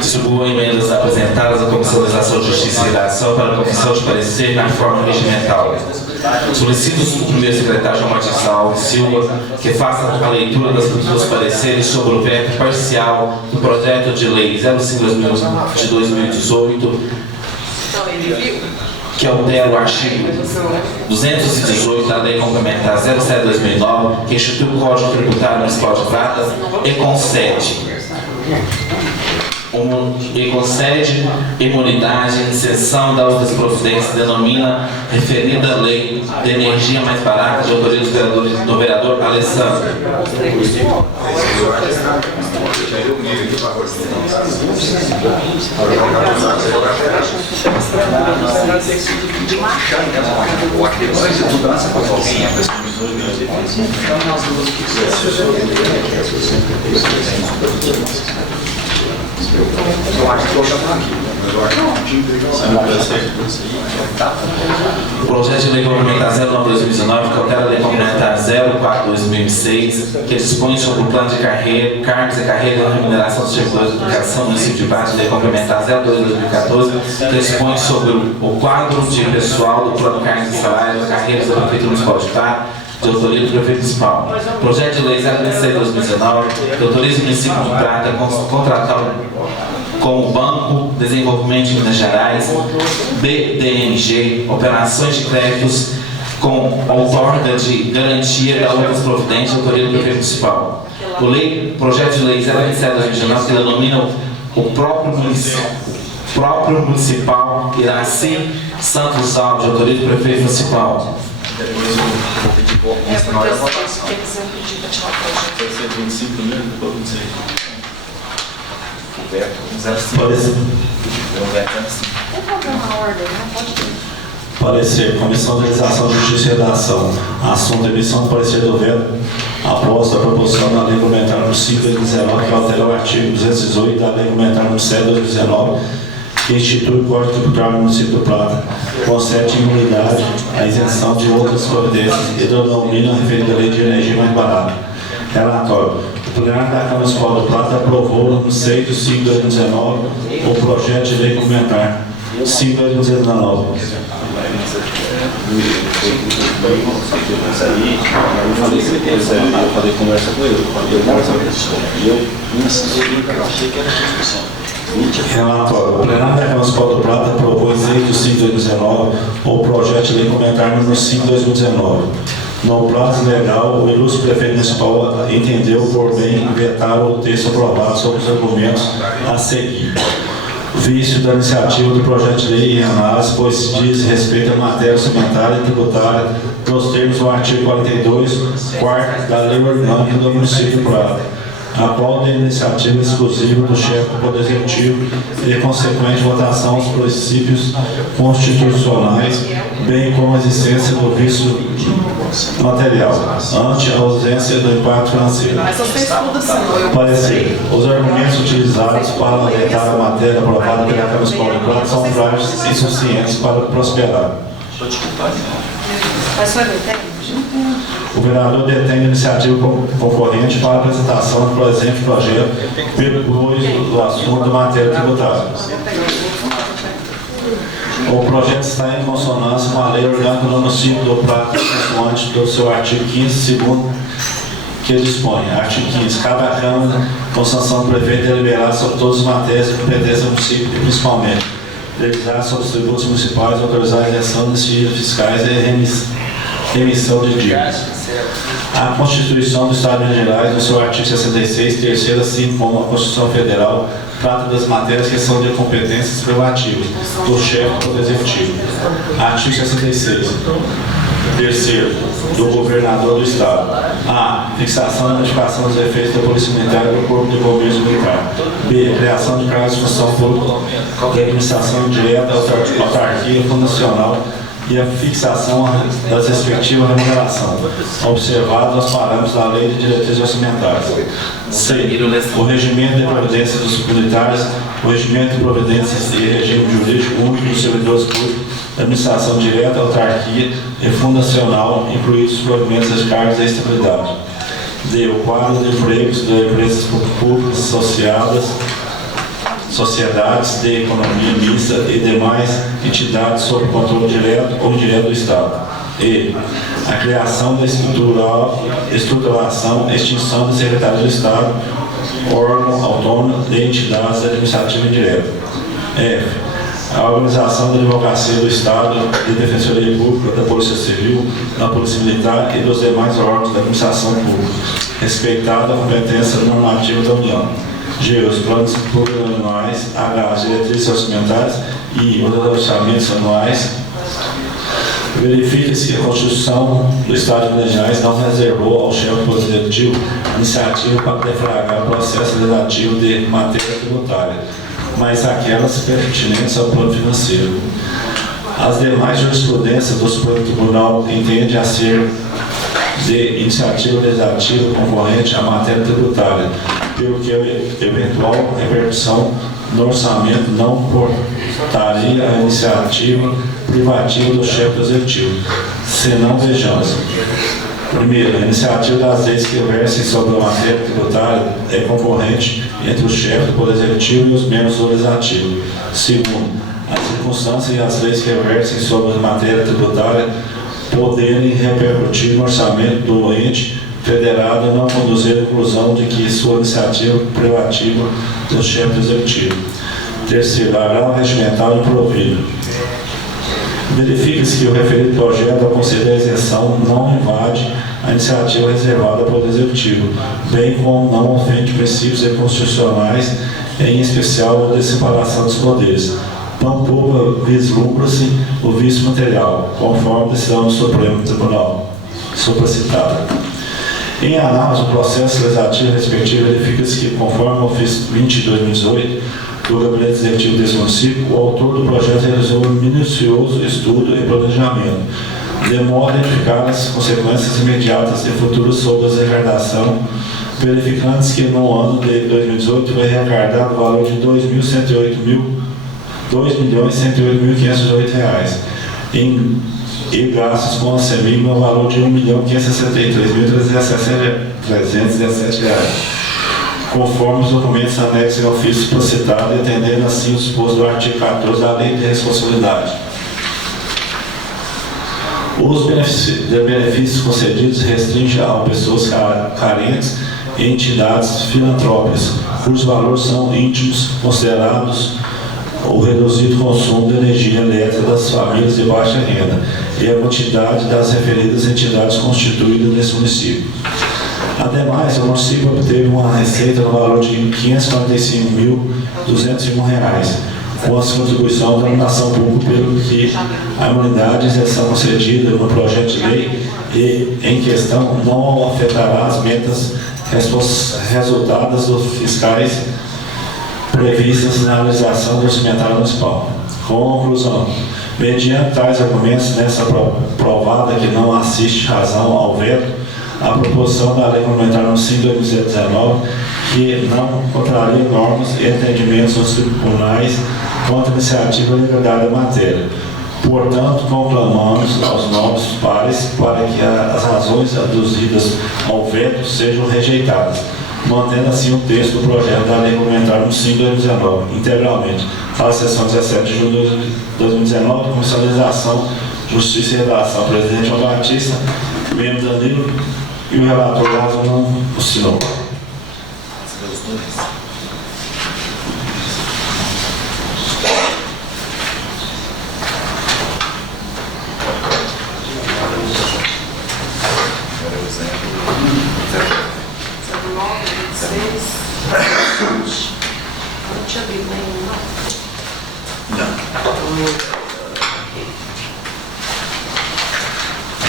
Distribuo emendas apresentadas à Comissão de Legislação, Justiça e Redação para a Comissão de parecer na forma regimental. Solicito o primeiro secretário João Martins Alves Silva que faça a leitura dos pareceres sobre o veto parcial do projeto de lei 05/2018, que altera o artigo 218 da Lei Complementar 07/2009, que institui o Código Tributário Municipal de Prata e concede imunidade em exceção das outras providências, denomina referida lei de energia mais barata de autoria do vereador Alessandro. O projeto de lei complementar 09/2019, que altera a lei complementar 04/2006, que dispõe sobre o plano de carreira, cargos e carreira e remuneração dos servidores de educação no município de Prata, lei complementar 02/2014, que dispõe sobre o quadro de pessoal do plano de cargos e salários e carreiras da Prefeitura Municipal de Prata, de autoria do prefeito municipal. Projeto de lei 026/2019, que autoriza o município de Prata a contratar com o Banco de Desenvolvimento de Minas Gerais, BDMG, operações de créditos com outorga de garantia da outras providências de autoria do prefeito municipal. Projeto de lei 027/2019, que denomina o próprio municipal Iraci Santos Alves, de autoria do prefeito municipal. Parecer. Comissão de Legislação, Justiça e Redação. Assunto: emissão do parecer do veto após a proposição da Lei Complementar número 5/2019, que altera o artigo 218 da Lei Complementar número 7/2019, que institui o Código Tributário do município do Prata, concede imunidade à isenção de outras providências e denomina a referida lei de energia mais barata. Relatório. O plenário da Câmara Municipal do Prata aprovou no 6/5/2019 o projeto de lei complementar 5/2019. Relatório. O plenário da Câmara Municipal do Prata aprovou em 6/5/2019 o projeto de lei complementar número 5/2019. No prazo legal, o ilustre prefeito municipal entendeu por bem vetar o texto aprovado sobre os argumentos a seguir. Vício da iniciativa do projeto de lei em análise, pois diz respeito à matéria orçamentária e tributária nos termos do artigo 42, 4º da Lei Orgânica do Município de Prata, a qual tem iniciativa exclusiva do chefe do Poder Executivo e consequente votação aos princípios constitucionais, bem como a existência do vício material, ante a ausência do impacto financeiro. Parecer. Os argumentos utilizados para vetar a matéria aprovada pela Câmara Municipal do Prata são frágeis e insuficientes para prosperar. O vereador detém a iniciativa concorrente para a apresentação do presente projeto depois do assunto da matéria tributária. O projeto está em consonância com a lei orgânica do município do Prata, consoante do seu artigo 15, segundo que dispõe. Artigo 15. Cabe à Câmara, com sanção do prefeito, deliberar sobre todas as matérias de competência do município e, principalmente, legislar sobre os tributos municipais, autorizar a isenção de iniciativas fiscais e remissão de dívidas. A Constituição do Estado de Minas Gerais, no seu artigo 66, terceiro, assim como a Constituição Federal, trata das matérias que são de competências privativas do chefe do Poder Executivo. Artigo 66. Terceiro, do governador do Estado. A. Fixação e notificação dos efeitos da Polícia Militar e do Corpo de Bombeiros Militar. B. Criação de cargos de função pública da administração direta, autarquia fundacional e a fixação das respectivas remunerações, observados os parâmetros da Lei de Diretrizes Orçamentárias. C. O regimento de providências dos militares, o regimento de providências e regime jurídico único dos servidores públicos, administração direta, autarquia e fundacional, incluídos os provimentos de cargos da estabilidade. D. O quadro de empregos de empresas públicas associadas, sociedades de economia mista e demais entidades sob controle direto ou indireto do Estado. E. A criação da estruturação e extinção da Secretaria do Estado, órgão autônomo de entidades administrativas indiretas. F. A organização da Advocacia do Estado, de Defensoria Pública, da Polícia Civil, da Polícia Militar e dos demais órgãos da administração pública, respeitada a competência normativa da União. G. Os planos plurianuais, H. As diretrizes orçamentárias e os orçamentos anuais. Verifica-se que a Constituição do Estado de Minas Gerais não reservou ao chefe do Poder Executivo iniciativa para deflagrar o processo legislativo de matéria tributária, mas aquelas pertinentes ao plano financeiro. As demais jurisprudências do Supremo Tribunal entendem a ser de iniciativa legislativa concorrente à matéria tributária, pelo que a eventual repercussão no orçamento não portaria a iniciativa privativa do chefe do Executivo. Se não, vejamos. Primeiro, a iniciativa das leis que versem sobre a matéria tributária é concorrente entre o chefe do Poder Executivo e os membros do Legislativo. Segundo, as circunstâncias e as leis que versem sobre a matéria tributária poderem repercutir no orçamento do ente federado e não conduzir à conclusão de que sua iniciativa privativa do chefe do Executivo. Terceiro, agravo regimental improvido. Verifica-se que o referido projeto, ao conceder a isenção, não invade a iniciativa reservada ao Poder Executivo, bem como não ofende princípios constitucionais, em especial o de separação dos poderes. Tampouco vislumbra-se o vício material, conforme a decisão do Supremo Tribunal supracitada. Em análise do processo legislativo respectivo, verifica-se que, conforme o ofício 20 de 2018 do Gabinete Executivo desse município, o autor do projeto realizou um minucioso estudo e planejamento, de modo a identificar as consequências imediatas e futuras sobre a arrecadação, verificando-se que no ano de 2018 foi arrecadado o valor de R$ 2.108.508 e gastos com a CEMIG no valor de R$ 1.563.317, conforme os documentos anexos ao ofício procitado, e atendendo assim o disposto do artigo 14 da Lei de Responsabilidade. Os benefícios concedidos restringem a pessoas carentes e entidades filantrópicas, cujos valores são íntimos, considerados o reduzido consumo de energia elétrica das famílias de baixa renda e a quantidade das referidas entidades constituídas nesse município. Ademais, o município obteve uma receita no valor de R$ 545.201, com a contribuição da iluminação pública, pelo que a imunidade de isenção concedida no projeto de lei e em questão não afetará as metas resultadas dos fiscais previstas na realização do orçamentário municipal. Conclusão. Mediante tais argumentos, nessa provada que não assiste razão ao veto, a proposição da Lei Complementar nº 5 de 2019, que não contraria normas e entendimentos dos tribunais contra a iniciativa e liberdade da matéria. Portanto, conclamamos aos novos pares para que as razões aduzidas ao veto sejam rejeitadas, mantendo assim o texto do projeto da Lei Complementar nº 5 de 2019, integralmente. Fala a sessão 17 de junho de 2019, Comissão de Legislação, Justiça e Redação, presidente João Batista, membro Danilo, e o relator Lázaro não assinou.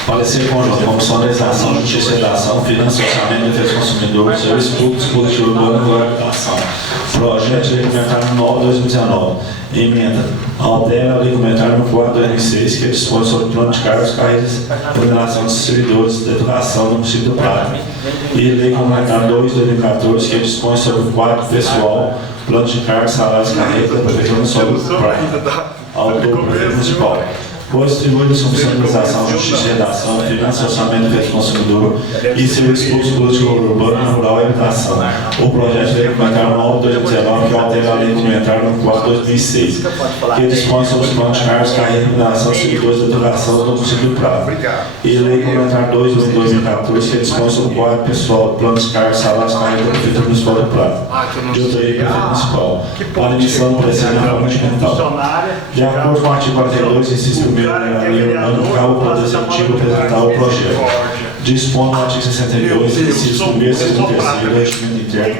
Parecer conjunto, Comissão de Legislação, Justiça e Redação, Finanças, Orçamento, Defesa do Consumidor, Serviço Público, Dispositivo Urbano e Habitação. Projeto de Lei Complementar 9 de 2019. Emenda. Altera a Lei Complementar 4 de 2006, que dispõe sobre plano de cargos, carreiras e remuneração dos servidores da educação do município do Prata. E Lei Complementar 2 de 2014, que dispõe sobre o quadro pessoal, plano de cargos, salários e carreiras da Prefeitura Municipal do Prata. Autor Prefeito Municipal. Foi distribuído a Comissão de Legislação, Justiça e Redação, Finanças, Orçamento, Defesa do Consumidor e Serviços Públicos, Política Urbana, Rural e Habitação. O projeto de Lei Complementar 9 de 2019, que altera a Lei Complementar 4 de 2006, que dispõe sobre os planos de cargos, carreira e remuneração dos servidores da educação do município do Prata. E Lei Complementar 2 de 2014, que dispõe sobre o quadro pessoal, planos de cargos, salários, carreira da Prefeitura Municipal do Prata. De autoria Prefeito Municipal. Para emissão do parecer na forma mental. De acordo com o artigo 42, inciso 1, a lei ordenando cabe ao Poder Executivo apresentar o projeto. Dispõe no artigo 62, inciso 1º, 2º e 3º do regimento interno,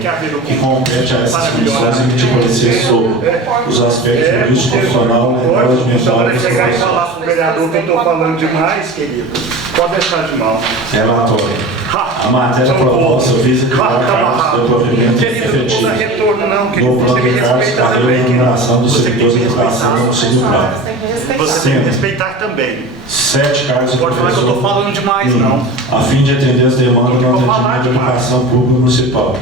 que compete a essas comissões emitir parecer sobre os aspectos jurídico, profissional, legal, regimental e chegar e falar para o vereador que eu estou falando demais, querido. Pode deixar de mão. Relatório. A matéria proposta visa criar cargos de provimento efetivo no plano de cargos, carreira e remuneração dos servidores de educação do município do Prata. Você tem que respeitar também. 7 cargos de Pode falar que eu estou falando demais, não. A fim de atender as demandas do atendimento de educação pública municipal.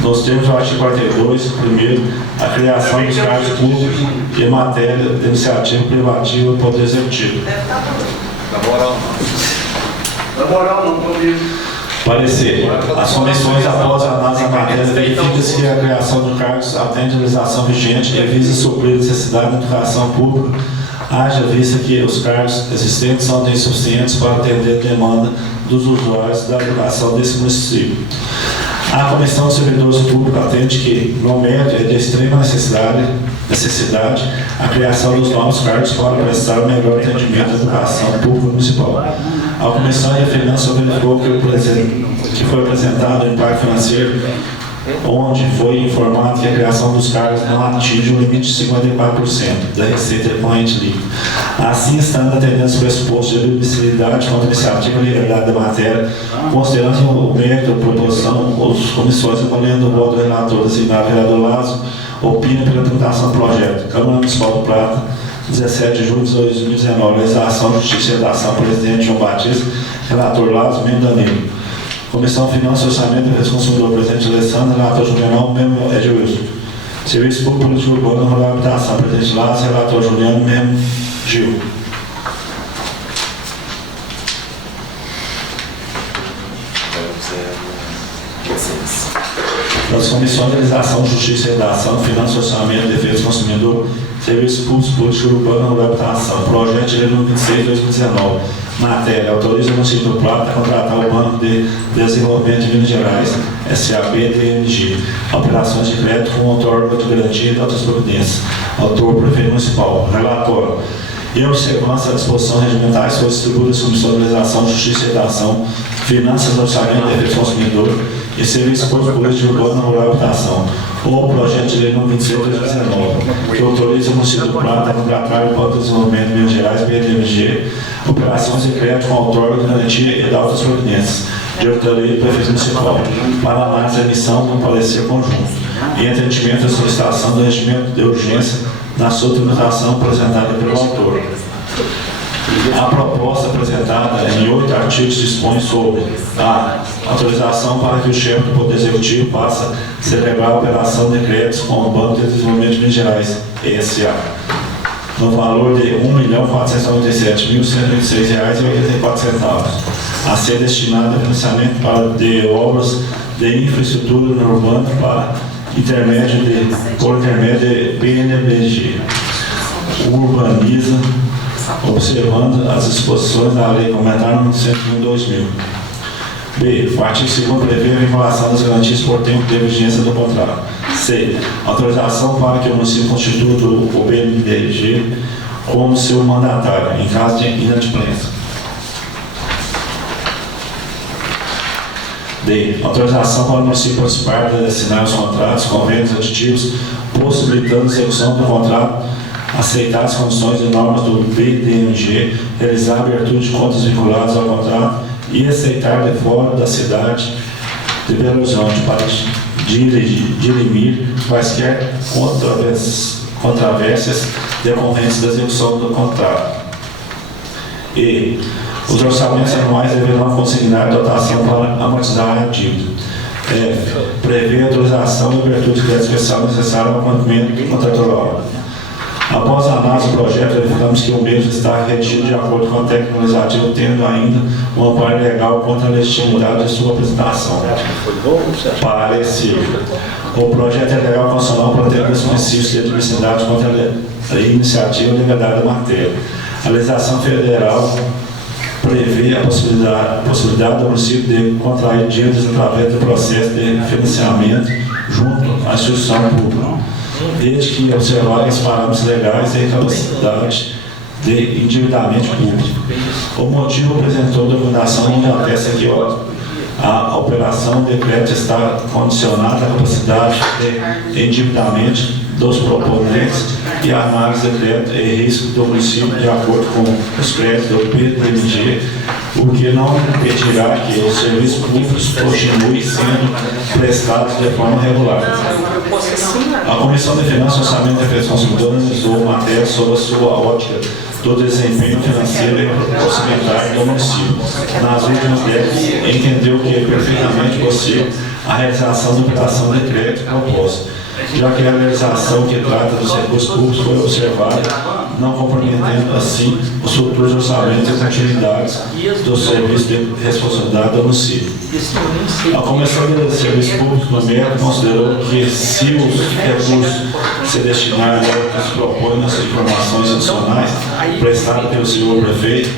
Nos termos do artigo 42, primeiro, a criação dos cargos públicos e matéria de iniciativa privativa do Poder Executivo. Na moral, não, comigo. Parecer. As comissões, após a análise da matéria, verificam-se que a criação de cargos atende a legislação vigente e visa suprir a necessidade da educação pública, haja vista que os cargos existentes são insuficientes para atender a demanda dos usuários da educação desse município. A Comissão de Servidores Públicos atende que, no médio, é de extrema necessidade a criação dos novos cargos para prestar o melhor atendimento à educação pública municipal. A Comissão de Finanças verificou que foi apresentado o impacto financeiro, onde foi informado que a criação dos cargos não atinge o limite de 54% da receita corrente líquida. Assim, estando atendendo os pressupostos de admissibilidade contra a iniciativa e legalidade da matéria, considerando o mérito da proposição, as comissões, avaliando o voto do relator designado vereador Lazo, opina pela tramitação do projeto. Câmara Municipal do Prata, 17 de julho de 2019, Legislação, Justiça e Redação, Presidente João Batista, relator Lazo, membro Danilo. Comissão Finanças, Orçamento e Defesa do Consumidor, Presidente Alessandro, relator Juliano, membro Edilson. Serviço Público, Política Urbana, Rural e Habitação, Presidente Lazo, relator Juliano, membro Gil. Das comissões de legislação, justiça e redação, finanças, orçamento, defesa do consumidor, serviços públicos, política urbana, rural e habitação, projeto de lei número 26 de 2019. Matéria: autoriza o município do Prata a contratar o Banco de Desenvolvimento de Minas Gerais, SAB-DMG, operações de crédito com outorga de garantia e de outras providências. Autor: Prefeito Municipal. Relatório: em observância às disposições regimentais, foi distribuída a Comissão de Legislação, Justiça e Redação, Finanças, Orçamento, Defesa do Consumidor e Serviços Públicos, Política Urbana, Rural e Habitação. O projeto de lei número 26 de 2019, que autoriza o município do Prata a contratar o Banco de Desenvolvimento de Minas Gerais, BDMG, operações de crédito com outorga de garantia e de altas providências, de autoria do Prefeito Municipal, para análise da emissão de um parecer conjunto e atendimento à solicitação do regimento de urgência na sua tramitação apresentada pelo autor. A proposta apresentada em 8 artigos dispõe sobre a autorização para que o chefe do Poder Executivo passe a celebrar a operação de créditos com o Banco de Desenvolvimento de Minas Gerais, ESA, no valor de R$ 1.497.126,84, a ser destinado a financiamento de obras de infraestrutura urbana por intermédio de BNBG. Urbaniza, observando as disposições da Lei Complementar número 101/2000. B. O artigo 2º prevê a vinculação das garantias por tempo de vigência do contrato. C. Autorização para que o município constitua o BNDG como seu mandatário, em caso de inadimplência. D. Autorização para o município participar de assinar os contratos, convênios aditivos, possibilitando a execução do contrato aceitar as condições e normas do BDMG, realizar a abertura de contas vinculadas ao contrato e aceitar de fora da cidade de Belo Horizonte para dirimir quaisquer controvérsias decorrentes da execução do contrato. E os orçamentos anuais deverão consignar dotação para amortizar a dívida. F. Prevê a autorização e abertura de crédito especial necessário ao cumprimento contratual. Após a análise do projeto, verificamos que o mesmo está redigido de acordo com a técnica legislativa, tendo ainda um amparo legal contra a legitimidade de sua apresentação. Parecer. O projeto é legal constitucional protegendo os princípios de admissibilidade contra a iniciativa legalizada da matéria. A legislação federal prevê a possibilidade do município de contrair dívidas através do processo de financiamento junto à instituição pública, desde que observarem os parâmetros legais e capacidade de endividamento público. O motivo apresentou a documentação onde atesta que a operação de crédito está condicionada à capacidade de endividamento dos proponentes e a análise de crédito e risco do município de acordo com os créditos do PDMG, o que não impedirá que os serviços públicos continuem sendo prestados de forma regular. A Comissão de Finanças, Orçamento e Defesa do Consumidor analisou matéria sobre a sua ótica do desempenho financeiro e orçamentário do município. Nas últimas décadas, entendeu que é perfeitamente possível a realização da operação de crédito proposta, já que a realização que trata dos recursos públicos foi observada, não comprometendo assim os futuros orçamentos e continuidades do serviço de responsabilidade do município. A Comissão de Serviços Públicos no MEC considerou que, se os recursos se destinarem ao que se propõe nas informações adicionais prestadas pelo senhor prefeito,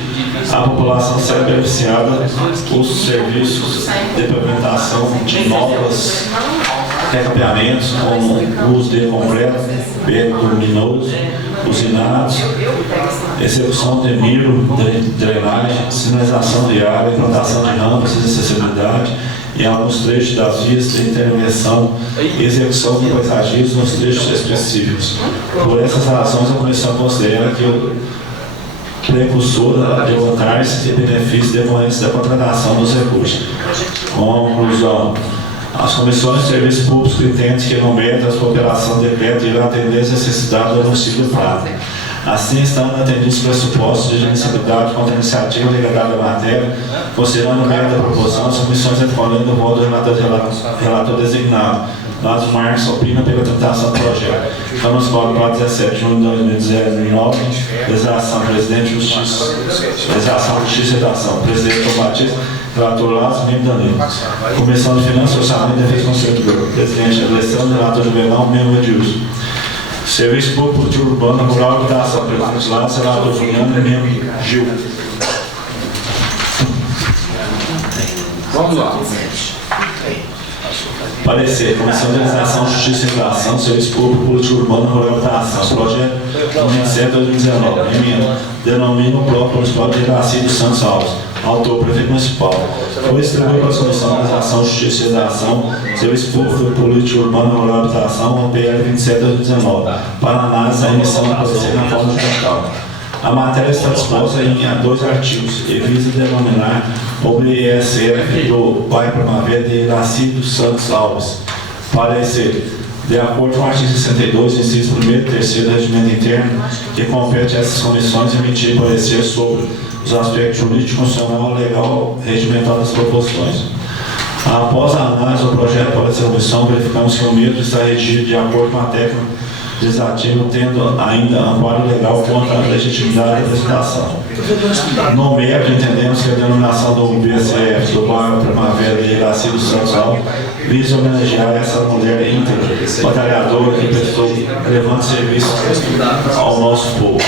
a população será beneficiada os serviços de implementação de novas recapeamentos, como uso de concreto, beco luminoso, usinados, execução de miro, drenagem, sinalização de área, implantação de rampas de acessibilidade em alguns trechos das vias de intervenção e execução de paisagismo nos trechos específicos. Por essas razões, a Comissão considera que o precursor de vantagens e benefícios decorrentes da contratação dos recursos. Conclusão. As comissões de serviços públicos entendem que, no meio da sua operação de decreto, irá atender as necessidades do município de Prata. Assim, estando atendidos os pressupostos de admissibilidade contra a iniciativa legalizada da matéria, considerando o meio da proposição, as comissões recolhendo o voto do relator designado, Lázaro Marques, opina pela tramitação do projeto. Câmara Municipal de Prata, 17 de junho de 2019, legislação, presidente, Justiça, legislação, Justiça e Redação, presidente Tom Batista, relator Lázaro Mimo Danilo. Comissão de Finanças, Orçamento e Defesa do Consumidor, presidente Alessandro, relator Juvenal, membro Edilson. Serviço Público Urbano, Rural e Habitação, presidente Lázaro, relator Juliano e membro Gil. Vamos lá. Parecer, Comissão de Legislação, Justiça e Redação, Serviço Público, Política Urbana, Rural e Habitação, projeto 27/2019, emenda, denomina o próprio municipal de Iraci dos Santos Alves, autor, prefeito municipal. Foi distribuído para a Comissão de Legislação, Justiça e Redação, Serviço Público, Política Urbana, Rural e Habitação, o PL 27/2019, para análise da emissão do parecer na forma digital. A matéria está disposta em 2 artigos e visa denominar o BSF do Bairro Primavera de Iraci dos Santos Alves. Parecer, de acordo com o artigo 62, inciso 1º e 3º do Regimento Interno, que compete a essas comissões emitir parecer sobre os aspectos jurídico, constitucional, legal, regimental das proposições. Após a análise do projeto para essa comissão, verificamos que o mesmo está regido de acordo com a técnica legislativo, tendo ainda amparo legal contra a legitimidade da apresentação. No MEC, entendemos que a denominação do BSF, do Bairro Primavera de Iraci dos Santos Alves, visa homenagear essa mulher íntegra, batalhadora que prestou relevante serviço ao nosso povo.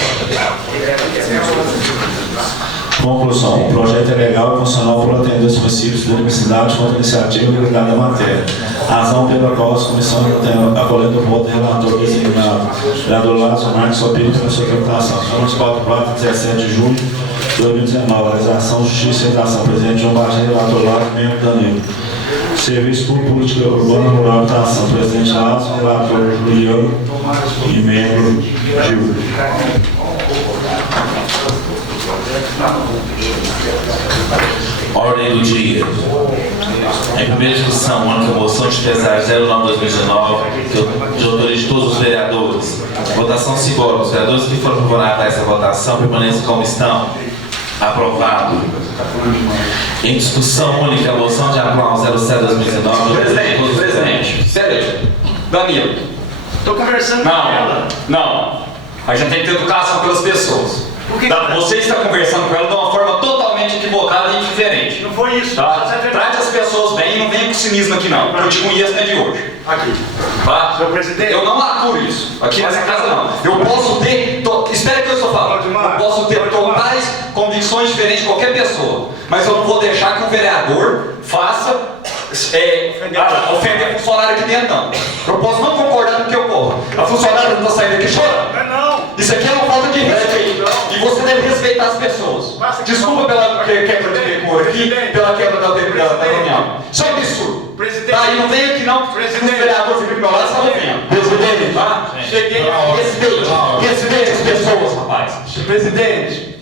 Conclusão. O projeto é legal e funcional por atender os princípios da universidade contra a iniciativa e legalidade da matéria. Razão pela qual as comissões acolhendo o voto do relator designado, vereador Lázaro Marques, opina pela sua tramitação. Câmara Municipal de Prata, 17 de junho de 2019. Legislação, Justiça e Redação. Presidente João Bagé, relator Lázaro, membro Danilo. Serviço por Política Urbana Rural e Habitação. Presidente Alves, relator Juliano e membro Gil. Ordem do dia. Em primeira discussão, única moção de pesar 09/2019, de autoria de todos os vereadores. Votação simbólica. Os vereadores que foram favoráveis a essa votação permaneçam como estão. Aprovado. Em discussão única, a moção de aplauso 07/2019. Presidente, sério, Danilo. Tô conversando com ela. Não. A gente tem que ter educação pelas pessoas. Por que Você está conversando com ela de uma forma totalmente equivocada e diferente. Não foi isso. Tá? Trate as pessoas bem e não venha com cinismo aqui não. Eu te conheço, não é de hoje. Aqui. Tá? Senhor presidente. Eu não aturo isso. Aqui nessa casa não. Eu posso ter. Espere que eu estou falando. Eu posso ter totais convicções diferentes de qualquer pessoa. Mas eu não vou deixar que o vereador faça. Ofender funcionário aqui dentro, não. Eu posso não concordar com o que ocorre. A funcionária não está saindo aqui chorando. Não. Isso aqui é uma falta de respeito. E você deve respeitar as pessoas. Desculpa pela quebra de decoro aqui, pela quebra da reunião. Isso é um absurdo. Presidente. Tá? E não vem aqui não, os vereadores aqui do meu lado estão ouvindo. Presidente. Tá? Cheguei. Respeite as pessoas, rapaz. Presidente.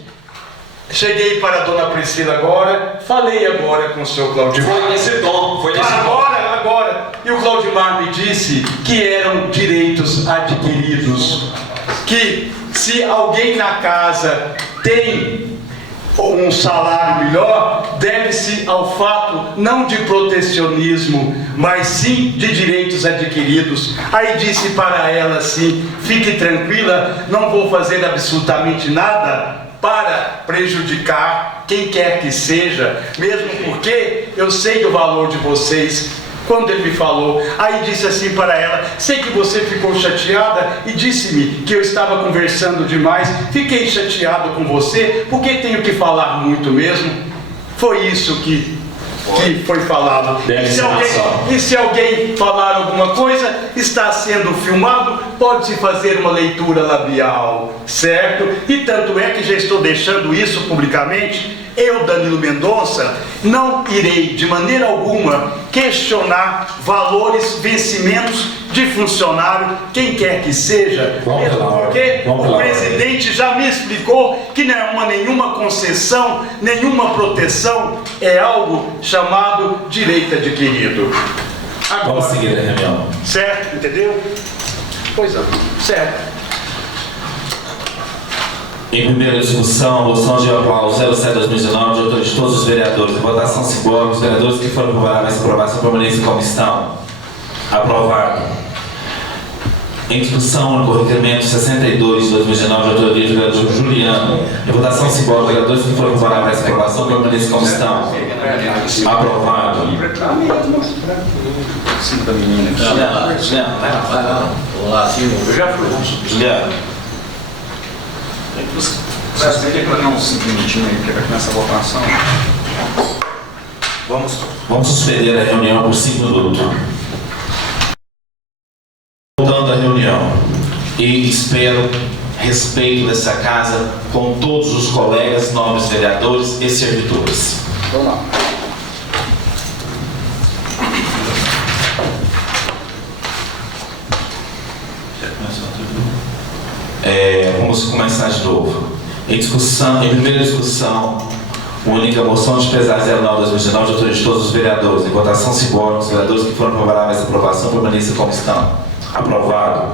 Cheguei para a dona Priscila agora, falei agora com o senhor Claudimar. Foi nesse tom, foi nesse tom. Agora. E o Claudimar me disse que eram direitos adquiridos. Que se alguém na casa tem um salário melhor, deve-se ao fato não de protecionismo, mas sim de direitos adquiridos. Aí disse para ela assim: fique tranquila, não vou fazer absolutamente nada para prejudicar quem quer que seja, mesmo porque eu sei do valor de vocês. Quando ele me falou, aí disse assim para ela: sei que você ficou chateada e disse-me que eu estava conversando demais. Fiquei chateado com você porque tenho que falar muito mesmo. Foi isso que foi falado. E se alguém falar alguma coisa, está sendo filmado, pode-se fazer uma leitura labial, certo? E tanto é que já estou deixando isso publicamente. Eu, Danilo Mendonça, não irei de maneira alguma questionar valores, vencimentos de funcionário, quem quer que seja, mesmo porque o presidente já me explicou que não é nenhuma concessão, nenhuma proteção, é algo chamado direito adquirido. Agora, Vamos seguir a reunião. certo, entendeu? Pois é, certo. Em primeira discussão, a moção de aplauso 07/2019, de autoria de todos os vereadores. Em votação simbólica, os vereadores que foram favoráveis a essa aprovação permanecem como estão. Aprovado. Em discussão, único requerimento 62/2019, de autoria do vereador Juliano. Em votação simbólica, os vereadores que foram favoráveis a essa aprovação permanecem como estão. Aprovado. Vamos suspender a reunião por 5 minutos. Voltando à reunião. E espero respeito dessa casa com todos os colegas, nobres vereadores e servidores. Vamos lá. Vamos começar de novo. Em primeira discussão, única moção de pesar 09/2019, de autoria de todos os vereadores. Em votação simbólica, os vereadores que foram favoráveis à aprovação permanecem como estão. Aprovado.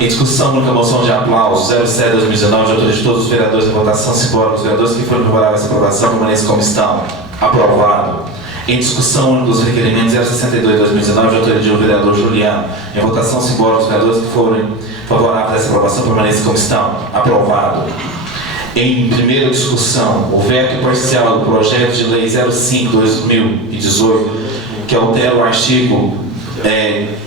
Em discussão, única moção de aplauso 07/2019, de autoria de todos os vereadores. Em votação simbólica, os vereadores que foram favoráveis à aprovação permanecem como estão. Aprovado. Em discussão única dos requerimentos 062/2019, de autoria do vereador Juliano. Em votação simbólica, os vereadores que forem favoráveis a essa aprovação permanecem como estão. Aprovado. Em primeira discussão, o veto parcial do projeto de lei 05/2018, que altera o artigo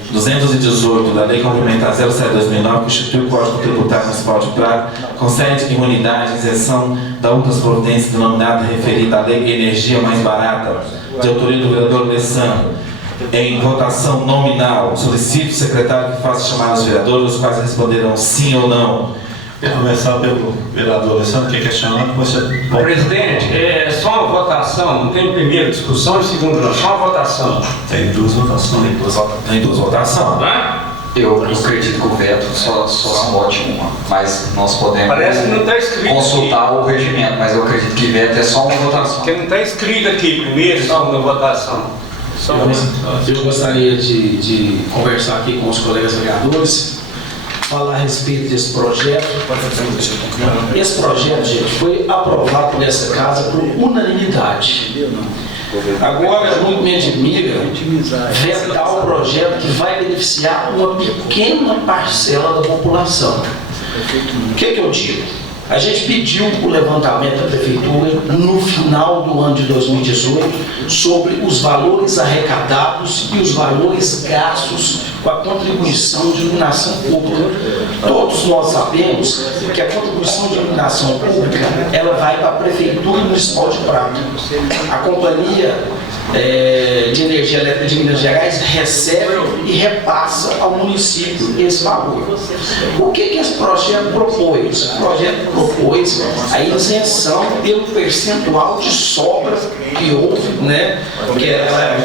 218 da Lei Complementar 07/2009, que institui o Código Tributário Municipal de Prata, concede imunidade e isenção da outras providências denominada referida à Lei Energia Mais Barata, de autoria do vereador Alessandro. Em votação nominal, solicito o secretário que faça chamar os vereadores, os quais responderão sim ou não. Vou começar pelo vereador Alessandro, que questionando, você pode... Presidente, é só uma votação, não tem primeira discussão e segunda não, só uma votação. Tem duas votações. Tem duas votações. Né? Eu acredito que o veto só se vote uma, mas nós podemos Parece que não está escrito consultar o regimento, mas eu acredito que veto é só uma votação. Porque não está escrito aqui primeiro e segunda votação. Eu gostaria de conversar aqui com os colegas vereadores, falar a respeito desse projeto. Esse projeto, gente, foi aprovado nessa casa por unanimidade. Agora, muito me admira vetar o projeto que vai beneficiar uma pequena parcela da população. O que eu digo? A gente pediu o levantamento da Prefeitura no final do ano de 2018 sobre os valores arrecadados e os valores gastos com a contribuição de iluminação pública. Todos nós sabemos que a contribuição de iluminação pública ela vai para a Prefeitura Municipal de Prata. A Companhia de Energia Elétrica de Minas Gerais recebe e repassa ao município esse valor. O que esse projeto propôs? Esse projeto propôs a isenção pelo percentual de sobra que houve, né? Que ela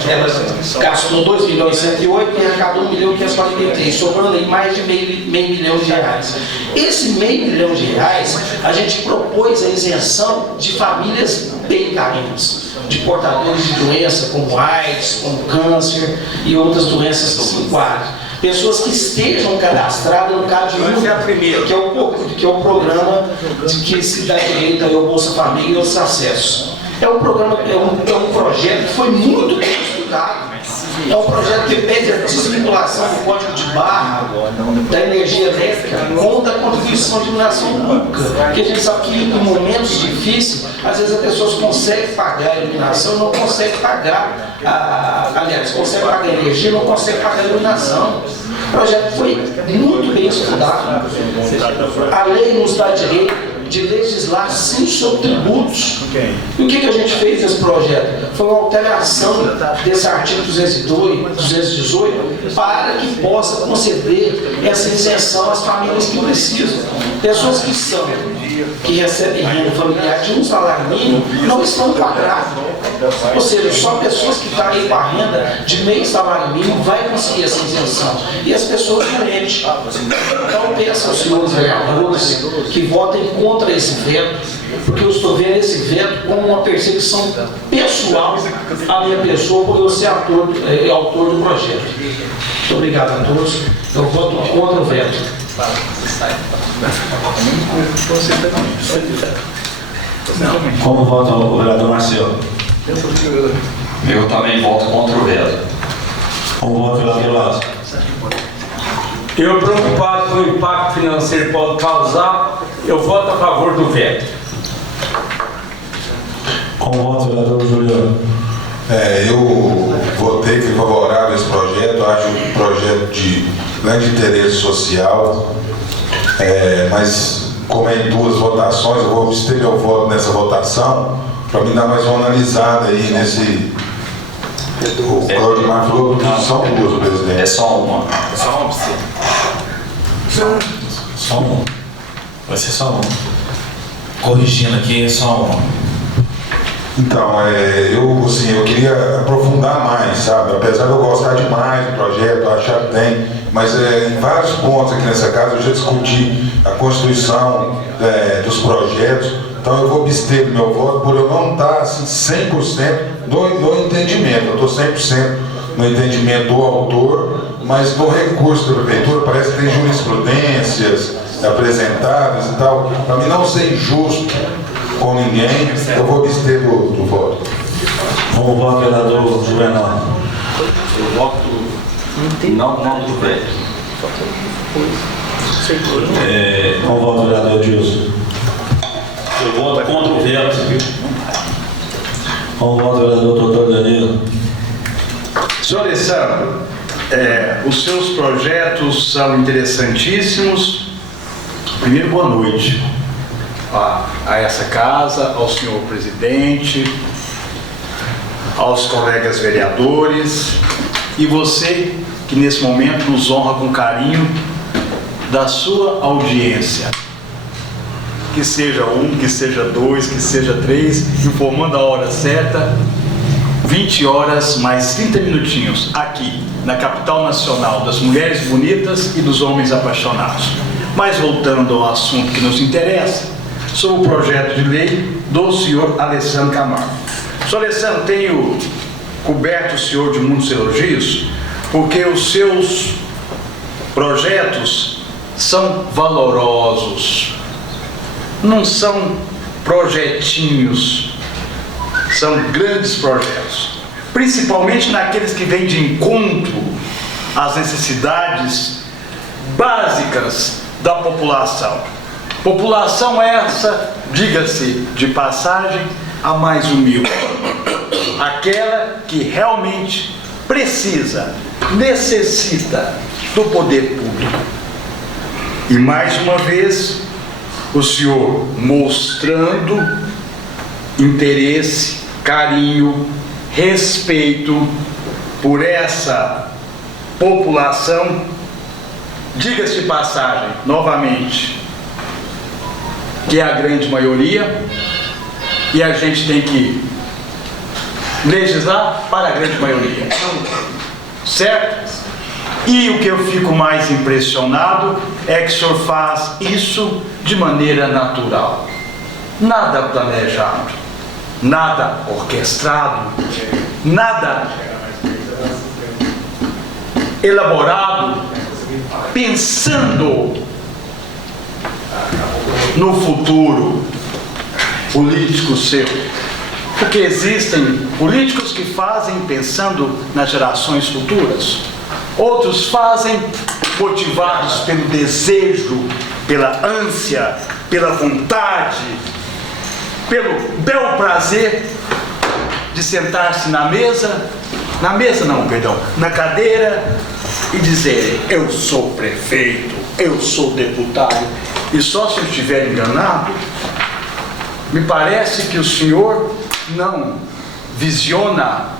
gastou 2.108.000 e arrecadou 1.543.000, sobrando aí mais de meio milhão de reais. Esse meio milhão de reais, a gente propôs a isenção de famílias bem carentes, de portadores de doença como AIDS, como câncer e outras doenças que se enquadram. Pessoas que estejam cadastradas no CAD-1, que é o programa que se dá direito ao Bolsa Família e outros acessos. É um projeto que foi muito bem estudado. É um projeto que pede a desvinculação do código de barra da energia elétrica contra a contribuição de iluminação pública. Porque a gente sabe que em momentos difíceis, às vezes as pessoas conseguem pagar a iluminação e não conseguem pagar, conseguem pagar a energia e não conseguem pagar a iluminação. O projeto foi muito bem estudado. A lei nos dá direito de legislar sem sobre tributos. E o que a gente fez nesse projeto? Foi uma alteração desse artigo 218 para que possa conceder essa isenção às famílias que precisam. Pessoas que recebem renda familiar de um salário mínimo não estão enquadradas. Ou seja, só pessoas que estão aí com a renda de meio salário mínimo vai conseguir essa isenção. E as pessoas doentes. Então peço aos senhores vereadores que votem contra esse veto, porque eu estou vendo esse veto como uma perseguição pessoal à minha pessoa, por eu ser autor do projeto. Muito obrigado a todos. Eu voto contra o veto. Como vota o vereador Marcelo? Eu também voto contra o veto. Como vota o vereador Lázaro? Eu, preocupado com o impacto financeiro que pode causar, eu voto a favor do veto. Como vota o vereador Juliano? Eu votei favorável a esse projeto, acho um projeto de grande interesse social, mas como é em duas votações, eu vou abster meu voto nessa votação, para me dar mais uma analisada aí nesse... O Claudimar falou que são duas, presidente. É só uma. Só uma. Vai ser só uma. Corrigindo aqui, é só uma. Então, eu queria aprofundar mais, sabe? Apesar de eu gostar demais do projeto, achar que tem, mas em vários pontos aqui nessa casa eu já discuti a constituição dos projetos, então eu vou abster do meu voto por eu não estar assim, 100% no entendimento. Eu estou 100% no entendimento do autor, mas no recurso da prefeitura parece que tem jurisprudências apresentadas e tal. Para mim não ser injusto com ninguém, eu vou abster do voto. Como vota o vereador Juvenal? Eu voto não contra o veto. Como vota o vereador Dilson? Eu voto contra o veto. Como vota o vereador doutor Danilo? Senhor Alessandro, os seus projetos são interessantíssimos. Primeiro, boa noite a essa casa, ao senhor presidente, aos colegas vereadores e você que nesse momento nos honra com carinho da sua audiência. que seja 1, que seja 2, que seja 3, informando a hora certa. 20 horas mais 30 minutinhos aqui na capital nacional das mulheres bonitas e dos homens apaixonados. Mas voltando ao assunto que nos interessa, sobre o projeto de lei do senhor Alessandro Camargo. Senhor Alessandro, tenho coberto o senhor de muitos elogios, porque os seus projetos são valorosos, não são projetinhos, são grandes projetos, principalmente naqueles que vêm de encontro às necessidades básicas da população. População essa, diga-se de passagem, a mais humilde, aquela que realmente precisa, necessita do poder público. E mais uma vez, o senhor mostrando interesse, carinho, respeito por essa população, diga-se de passagem, novamente, que é a grande maioria, e a gente tem que legislar para a grande maioria, certo? E o que eu fico mais impressionado é que o senhor faz isso de maneira natural, nada planejado, nada orquestrado, nada elaborado, pensando no futuro político seu. Porque existem políticos que fazem pensando nas gerações futuras, outros fazem motivados pelo desejo, pela ânsia, pela vontade, pelo bel prazer de sentar-se na cadeira e dizer: eu sou prefeito, eu sou deputado. E só se eu estiver enganado, me parece que o senhor não visiona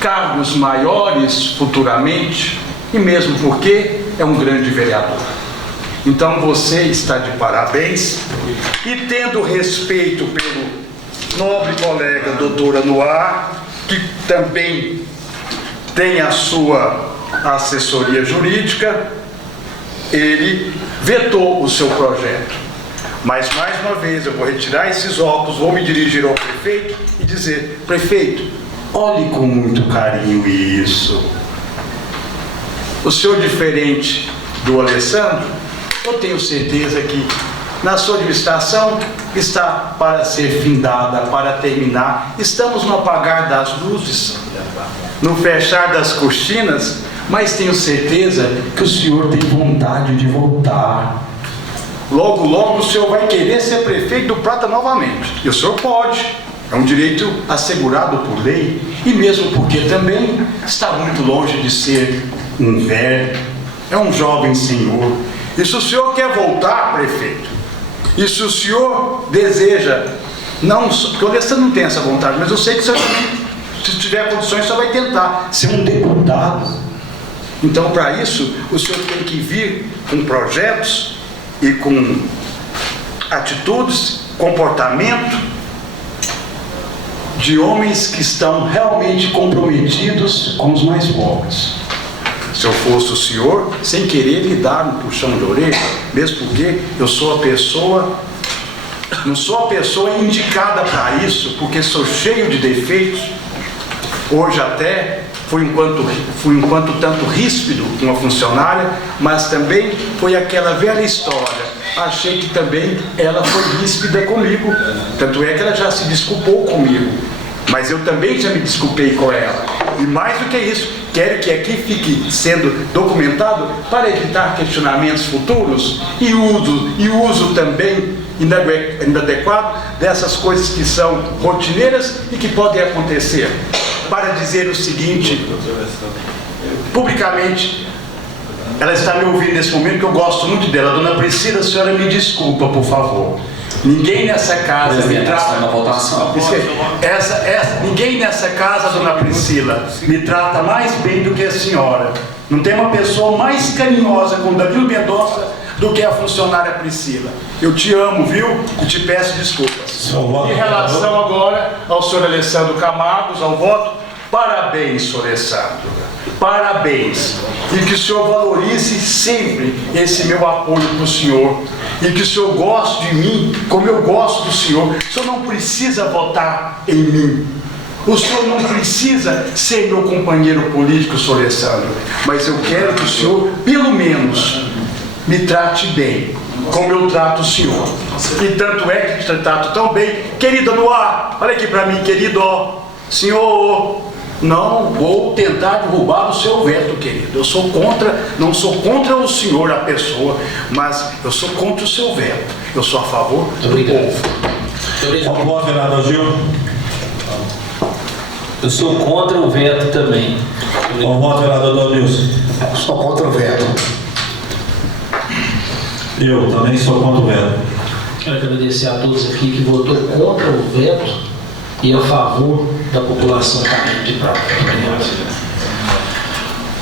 cargos maiores futuramente, e mesmo porque é um grande vereador. Então você está de parabéns, e tendo respeito pelo nobre colega doutor Anuar, que também tem a sua assessoria jurídica, ele vetou o seu projeto. Mas mais uma vez eu vou retirar esses óculos, vou me dirigir ao prefeito e dizer: prefeito, olhe com muito carinho isso. O senhor, diferente do Alessandro, eu tenho certeza que na sua administração está para ser findada, para terminar. Estamos no apagar das luzes, no fechar das cortinas, mas tenho certeza que o senhor tem vontade de voltar. Logo, logo o senhor vai querer ser prefeito do Prata novamente. E o senhor pode, é um direito assegurado por lei, e mesmo porque também está muito longe de ser um velho, é um jovem senhor. E se o senhor quer voltar, prefeito, e se o senhor deseja, não, porque o Alessandro não tem essa vontade, mas eu sei que o senhor também, se tiver condições, só vai tentar ser um deputado. Então, para isso, o senhor tem que vir com projetos e com atitudes, comportamento de homens que estão realmente comprometidos com os mais pobres. Se eu fosse o senhor, sem querer lhe dar um puxão de orelha, mesmo porque eu sou a pessoa, não sou a pessoa indicada para isso, porque sou cheio de defeitos. Hoje até fui um quanto tanto ríspido com uma funcionária, mas também foi aquela velha história. Achei que também ela foi ríspida comigo, tanto é que ela já se desculpou comigo, mas eu também já me desculpei com ela. E mais do que isso, quero que aqui fique sendo documentado para evitar questionamentos futuros e uso também inadequado dessas coisas que são rotineiras e que podem acontecer. Para dizer o seguinte, publicamente, ela está me ouvindo nesse momento, que eu gosto muito dela. Dona Priscila, a senhora me desculpa, por favor. Ninguém nessa casa me trata... Ninguém nessa casa, dona Priscila, me trata mais bem do que a senhora. Não tem uma pessoa mais carinhosa com Danilo Mendonça do que a funcionária Priscila. Eu te amo, viu? E te peço desculpas. Em relação agora ao senhor Alessandro Camargos, ao voto, parabéns, senhor Alessandro. Parabéns. E que o senhor valorize sempre esse meu apoio para o senhor. E que o senhor goste de mim como eu gosto do senhor. O senhor não precisa votar em mim. O senhor não precisa ser meu companheiro político, senhor Alessandro. Mas eu quero que o senhor, pelo menos, me trate bem, como eu trato o senhor. E tanto é que te trato tão bem. Querido Noah, olha aqui para mim, querido. Senhor, não vou tentar derrubar o seu veto, querido. Eu sou contra, não sou contra o senhor, a pessoa, mas eu sou contra o seu veto. Eu sou a favor do povo. Como voto, vereador Gil? Eu sou contra o veto também. Como voto, vereador Donilson? Sou contra o veto. Eu também sou contra o veto. Quero agradecer a todos aqui que votou contra o veto e a favor da população carente de Prata.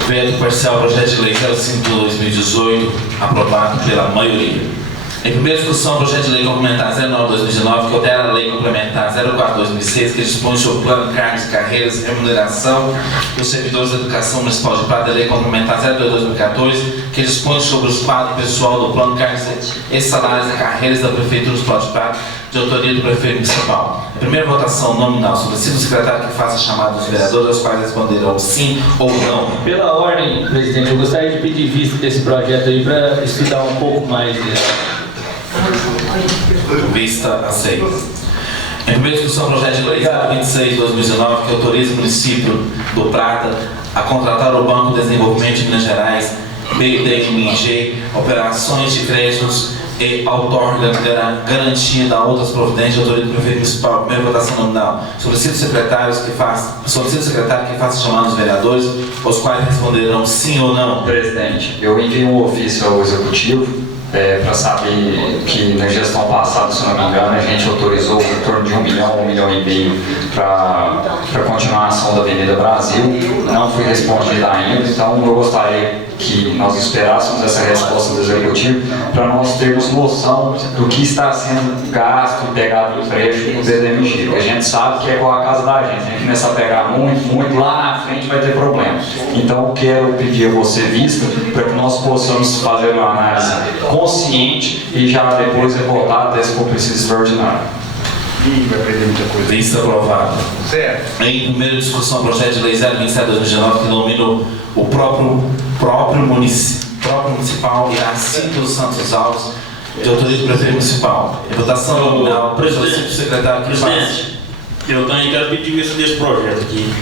Veto parcial projeto de lei 05/2018, aprovado pela maioria. Em primeira discussão, projeto de lei complementar 09/2019, que altera a lei complementar 04/2006, que dispõe sobre o plano de cargos e carreiras e remuneração dos servidores da educação municipal de Prata, a lei complementar 02/2014, que dispõe sobre o quadro pessoal do plano de cargos e salários e carreiras da Prefeitura Municipal de Prata, de autoria do prefeito municipal. Em primeira votação nominal, solicito o secretário que faça a chamada dos vereadores, aos quais responderão sim ou não. Pela ordem, presidente, eu gostaria de pedir vista desse projeto aí para estudar um pouco mais dele. Vista aceita. Em primeira discussão, projeto de lei 26/2019, que autoriza o município do Prata a contratar o Banco de Desenvolvimento de Minas Gerais, BDMG, operações de créditos e outorga garantia da outras providências de autoria do prefeito municipal. Primeira votação nominal. Solicito o secretário que faça chamar os vereadores, os quais responderão sim ou não. Presidente, eu enviei um ofício ao executivo para saber que na gestão passada, se não me engano, a gente autorizou em torno de 1 milhão, 1,5 milhão para continuação da Avenida Brasil. Não foi respondida ainda, então eu gostaria que nós esperássemos essa resposta do executivo para nós termos noção do que está sendo gasto e pegado do trecho no DDMG, porque a gente sabe que é igual a casa da gente, a gente começa a pegar muito, lá na frente vai ter problema. Então eu quero pedir a você vista para que nós possamos fazer uma análise consciente e já depois votar até se for preciso extraordinário. Vai perder muita coisa. Vista aprovada. Certo. Em primeira discussão, projeto de lei 027/2019, que denomina o próprio municipal Iracito dos Santos Alves, de autoria do prefeito municipal. Em votação nominal, solicito o secretário que faça. Presidente, eu também quero pedir vista desse projeto aqui.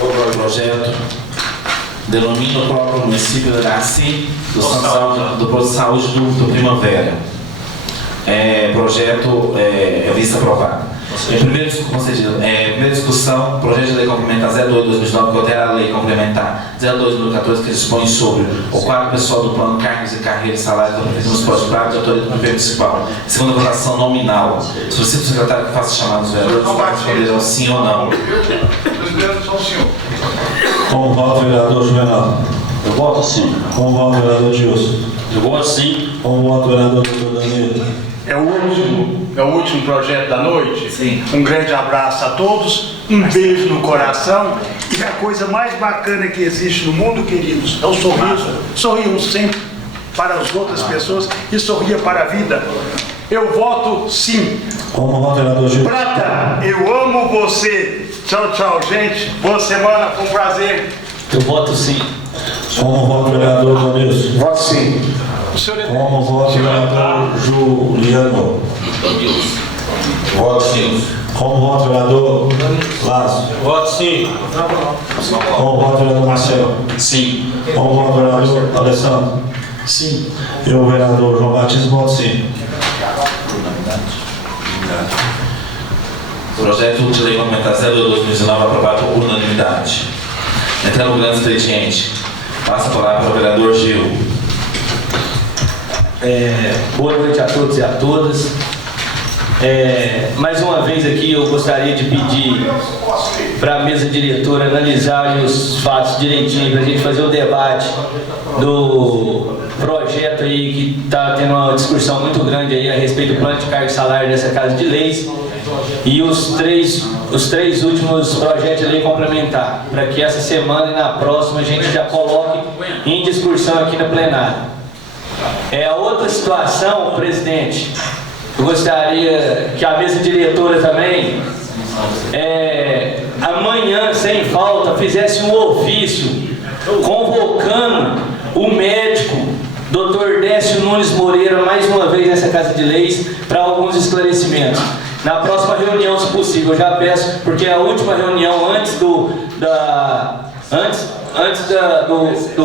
O projeto denomina o próprio município de Iracito dos Santos Alves, do Posto de Saúde do Primavera. Projeto vista aprovada. Em primeira discussão, projeto de lei complementar 02/2019, que altera a lei complementar 02/2014, que dispõe sobre o quadro pessoal do plano cargos e carreiras e salários da Prefeitura Municipal de Prata, de autoria do prefeito municipal. Segunda votação nominal. Solicito o secretário que faça chamada dos vereadores, para responderão sim ou não. Como voto, vereador Juvenal? Eu voto sim. Como voto, vereador Gilson? Eu voto sim. Como voto, vereador Dr. Danilo? É o último projeto da noite? Sim. Um grande abraço a todos, um beijo no coração. E a coisa mais bacana que existe no mundo, queridos, é o sorriso. Sorriam sempre para as outras pessoas e sorria para a vida. Eu voto sim. Como voto, vereador Gil? Prata, eu amo você. Tchau, tchau, gente. Boa semana, foi um prazer. Eu voto sim. Como voto, vereador Donilson? Voto sim. Como voto, vereador Juliano? Voto sim. Como voto, vereador Lázaro? Voto sim. Como voto, vereador Marcelo? Sim. Como voto, vereador Alessandro? Sim. Eu, vereador João Batista, voto sim. Projeto de lei complementar 02/2019, aprovado por unanimidade. Entrando no grande expediente, passa a palavra para o vereador Gil. Boa noite a todos e a todas. Mais uma vez aqui eu gostaria de pedir para a mesa diretora analisar os fatos direitinho, para a gente fazer o debate do projeto aí que está tendo uma discussão muito grande aí a respeito do plano de carga e salário dessa Casa de Leis e os três últimos projetos de lei complementar, para que essa semana e na próxima a gente já coloque em discussão aqui no plenário. A outra situação, presidente, eu gostaria que a mesa diretora também, amanhã, sem falta, fizesse um ofício convocando o médico Dr. Décio Nunes Moreira mais uma vez nessa Casa de Leis para alguns esclarecimentos. Na próxima reunião, se possível, eu já peço, porque é a última reunião antes do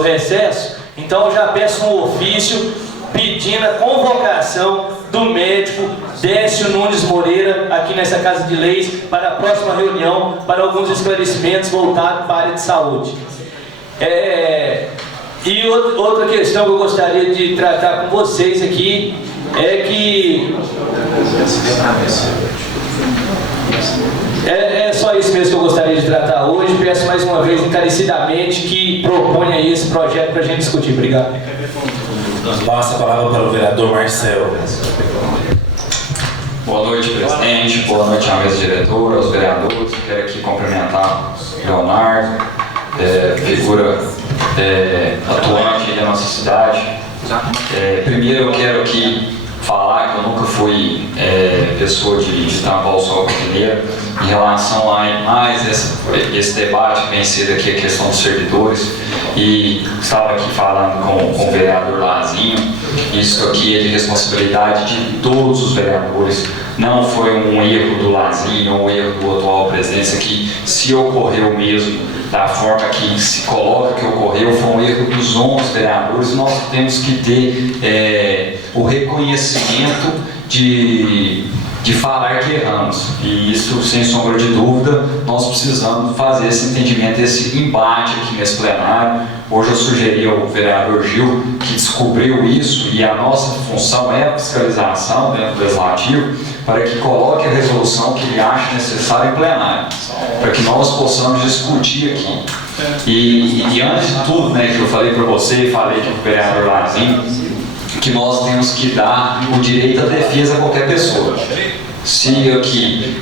recesso, então eu já peço um ofício pedindo a convocação do médico Décio Nunes Moreira aqui nessa Casa de Leis para a próxima reunião, para alguns esclarecimentos voltados para a área de saúde. E outra questão que eu gostaria de tratar com vocês aqui é que é só isso mesmo que eu gostaria de tratar hoje. Peço mais uma vez encarecidamente que proponha esse projeto para a gente discutir. Obrigado. Passa a palavra para o vereador Marcelo. Boa noite, presidente. Boa noite à mesa diretora, aos vereadores. Quero aqui cumprimentar o Leonardo, figura atuante da nossa cidade. Primeiro eu quero aqui falar que eu nunca fui pessoa de tampar o sol com a peneira em relação a mais esse debate que vem sido aqui, a questão dos servidores, e estava aqui falando com o vereador Lazinho. Isso aqui é de responsabilidade de todos os vereadores, não foi um erro do Lazinho ou um erro do atual presidente. Isso aqui, se ocorreu mesmo da forma que se coloca que ocorreu, foi um erro dos 11 vereadores. Nós temos que ter o reconhecimento de falar que erramos, e isso, sem sombra de dúvida, nós precisamos fazer esse entendimento, esse embate aqui nesse plenário. Hoje eu sugeri ao vereador Gil, que descobriu isso, e a nossa função é a fiscalização dentro do Legislativo, para que coloque a resolução que ele acha necessária em plenário, para que nós possamos discutir aqui. E antes de tudo, né, que eu falei para você, falei aqui para o vereador Lazinho, que nós temos que dar o direito à defesa a qualquer pessoa. Se aqui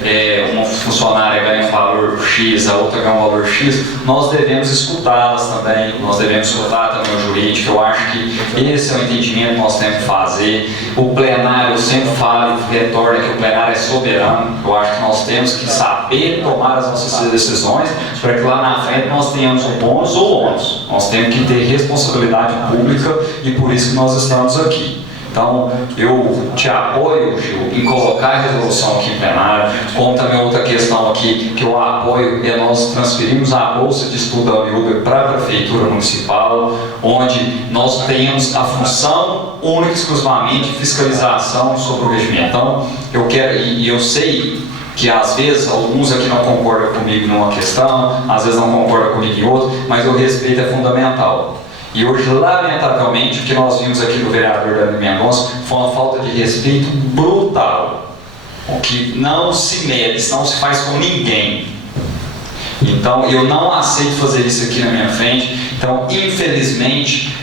uma funcionária ganha um valor X, a outra ganha um valor X, nós devemos escutá-las também, nós devemos escutar também o jurídico. Eu acho que esse é o entendimento que nós temos que fazer. O plenário, eu sempre falo e retorno que o plenário é soberano. Eu acho que nós temos que saber tomar as nossas decisões para que lá na frente nós tenhamos o bônus ou o ônus. Nós temos que ter responsabilidade pública, e por isso que nós estamos aqui. Então, eu te apoio, Gil, em colocar a resolução aqui em plenário, como também outra questão aqui que eu apoio é nós transferimos a Bolsa de Estudo da Miúda para a Prefeitura Municipal, onde nós tenhamos a função única e exclusivamente de fiscalização sobre o regimento. Então, eu quero, e eu sei que às vezes alguns aqui não concordam comigo numa questão, às vezes não concordam comigo em outra, mas o respeito é fundamental. E hoje, lamentavelmente, o que nós vimos aqui do vereador Dani Mendonça foi uma falta de respeito brutal, o que não se mede, não se faz com ninguém. Então, eu não aceito fazer isso aqui na minha frente. Então, infelizmente,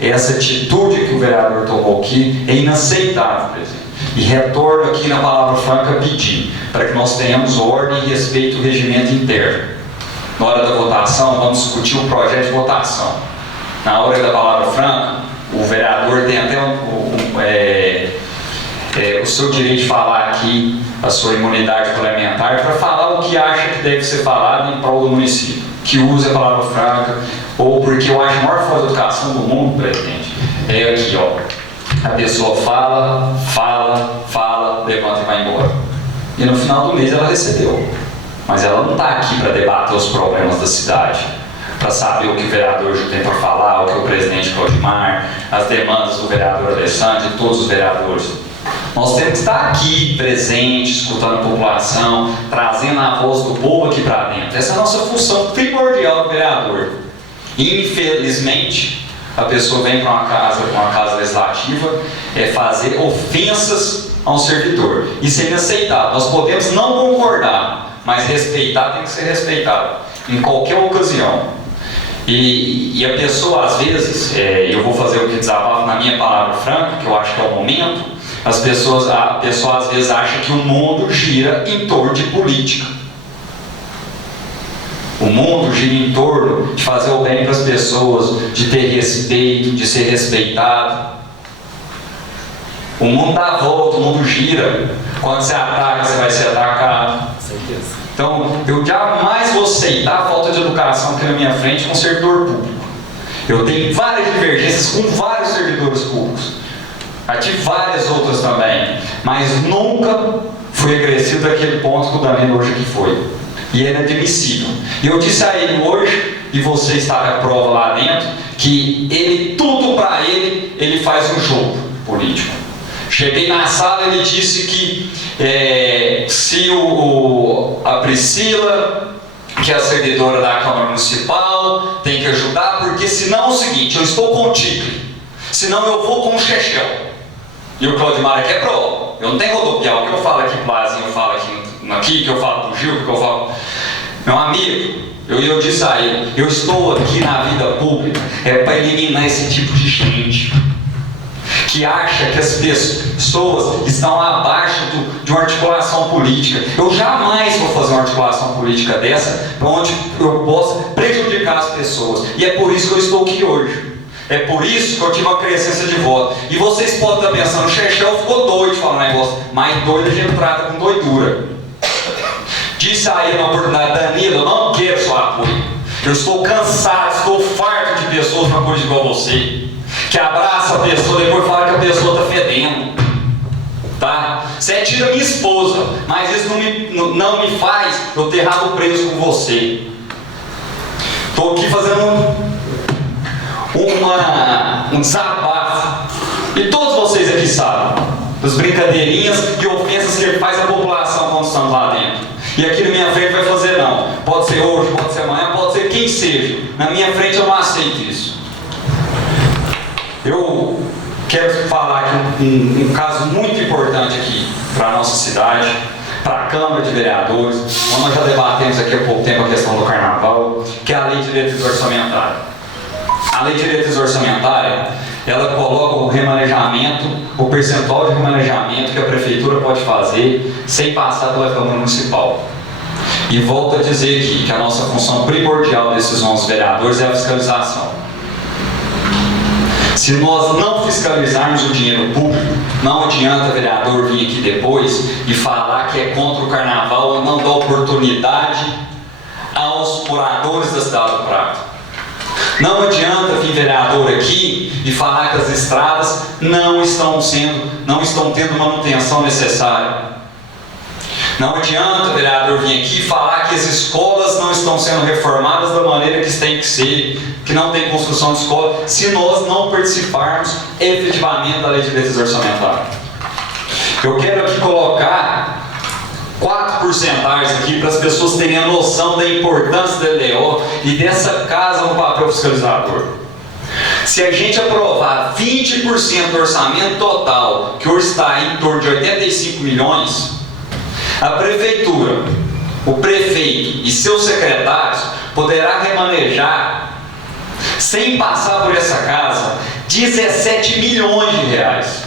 essa atitude que o vereador tomou aqui é inaceitável, presidente. E retorno aqui na palavra franca pedir para que nós tenhamos ordem e respeito ao regimento interno. Na hora da votação, vamos discutir o projeto de votação. Na hora da palavra franca, o vereador tem até o seu direito de falar aqui, a sua imunidade parlamentar, para falar o que acha que deve ser falado em prol do município, que use a palavra franca, ou porque eu acho a maior forma de educação do mundo, presidente, é aqui, ó, a pessoa fala, levanta e vai embora. E no final do mês ela recebeu, mas ela não está aqui para debater os problemas da cidade, para saber o que o vereador tem para falar, o que o presidente Claudimar, as demandas do vereador Alessandro e todos os vereadores. Nós temos que estar aqui, presente, escutando a população, trazendo a voz do povo aqui para dentro. Essa é a nossa função primordial do vereador. Infelizmente, a pessoa vem para uma casa legislativa fazer ofensas a um servidor. Isso é inaceitável. Nós podemos não concordar, mas respeitar tem que ser respeitado em qualquer ocasião. E a pessoa, às vezes, eu vou fazer o que desabafo na minha palavra franca, que eu acho que é o momento. A pessoa às vezes acha que o mundo gira em torno de política. O mundo gira em torno de fazer o bem para as pessoas, de ter respeito, de ser respeitado. O mundo dá a volta, o mundo gira. Quando você ataca, você vai ser atacado. Então, eu jamais vou aceitar a falta de educação aqui na minha frente com o servidor público. Eu tenho várias divergências com vários servidores públicos. Já tive várias outras também. Mas nunca fui agressivo daquele ponto que o Danilo hoje aqui foi. E é inadmissível. E eu disse a ele hoje, e você está a prova lá dentro, que tudo para ele faz um jogo político. Cheguei na sala e ele disse que se a Priscila, que é a servidora da Câmara Municipal, tem que ajudar, porque senão é o seguinte, eu estou contigo, senão eu vou com o Chechel. E o Claudimar aqui é prova. Eu não tenho rodopial, que eu falo aqui pro Lazinho, eu falo aqui, que eu falo pro Gil, que eu falo... Meu amigo, eu disse a ele, eu estou aqui na vida pública para eliminar esse tipo de gente que acha que as pessoas estão abaixo de uma articulação política. Eu jamais vou fazer uma articulação política dessa onde eu possa prejudicar as pessoas. E é por isso que eu estou aqui hoje. É por isso que eu tive uma crescência de voto. E vocês podem estar pensando, o Chechel ficou doido falando negócio, mas doido a gente trata com doidura. Disse a ele na oportunidade, Danilo, eu não quero seu apoio. Eu estou cansado, estou farto de pessoas na política igual você, que abraça a pessoa e depois fala que a pessoa está fedendo. Tá? Você tira minha esposa, mas isso não me faz eu ter rabo preso com você. Estou aqui fazendo um desabafo. E todos vocês aqui sabem das brincadeirinhas e ofensas que ele faz à população quando estamos lá dentro. E aqui na minha frente vai fazer não. Pode ser hoje, pode ser amanhã, pode ser quem seja. Na minha frente eu não aceito isso. Eu quero falar aqui um caso muito importante aqui para a nossa cidade, para a Câmara de Vereadores, onde nós já debatemos aqui há pouco tempo a questão do Carnaval, que é a Lei de Diretriz Orçamentária. A Lei de Diretriz Orçamentária, ela coloca o remanejamento, o percentual de remanejamento que a Prefeitura pode fazer sem passar pela Câmara Municipal. E volto a dizer aqui que a nossa função primordial desses 11 vereadores é a fiscalização. Se nós não fiscalizarmos o dinheiro público, não adianta o vereador vir aqui depois e falar que é contra o Carnaval ou não dá oportunidade aos moradores da cidade do Prata. Não adianta vir vereador aqui e falar que as estradas não estão tendo manutenção necessária. Não adianta o vereador vir aqui e falar que as escolas não estão sendo reformadas da maneira que tem que ser, que não tem construção de escola, se nós não participarmos efetivamente da Lei de Diretriz Orçamentária. Eu quero aqui colocar 4 porcentagens aqui para as pessoas terem a noção da importância da LDO e dessa casa no papel fiscalizador. Se a gente aprovar 20% do orçamento total, que hoje está em torno de 85 milhões, a Prefeitura, o prefeito e seus secretários poderá remanejar, sem passar por essa casa, 17 milhões de reais.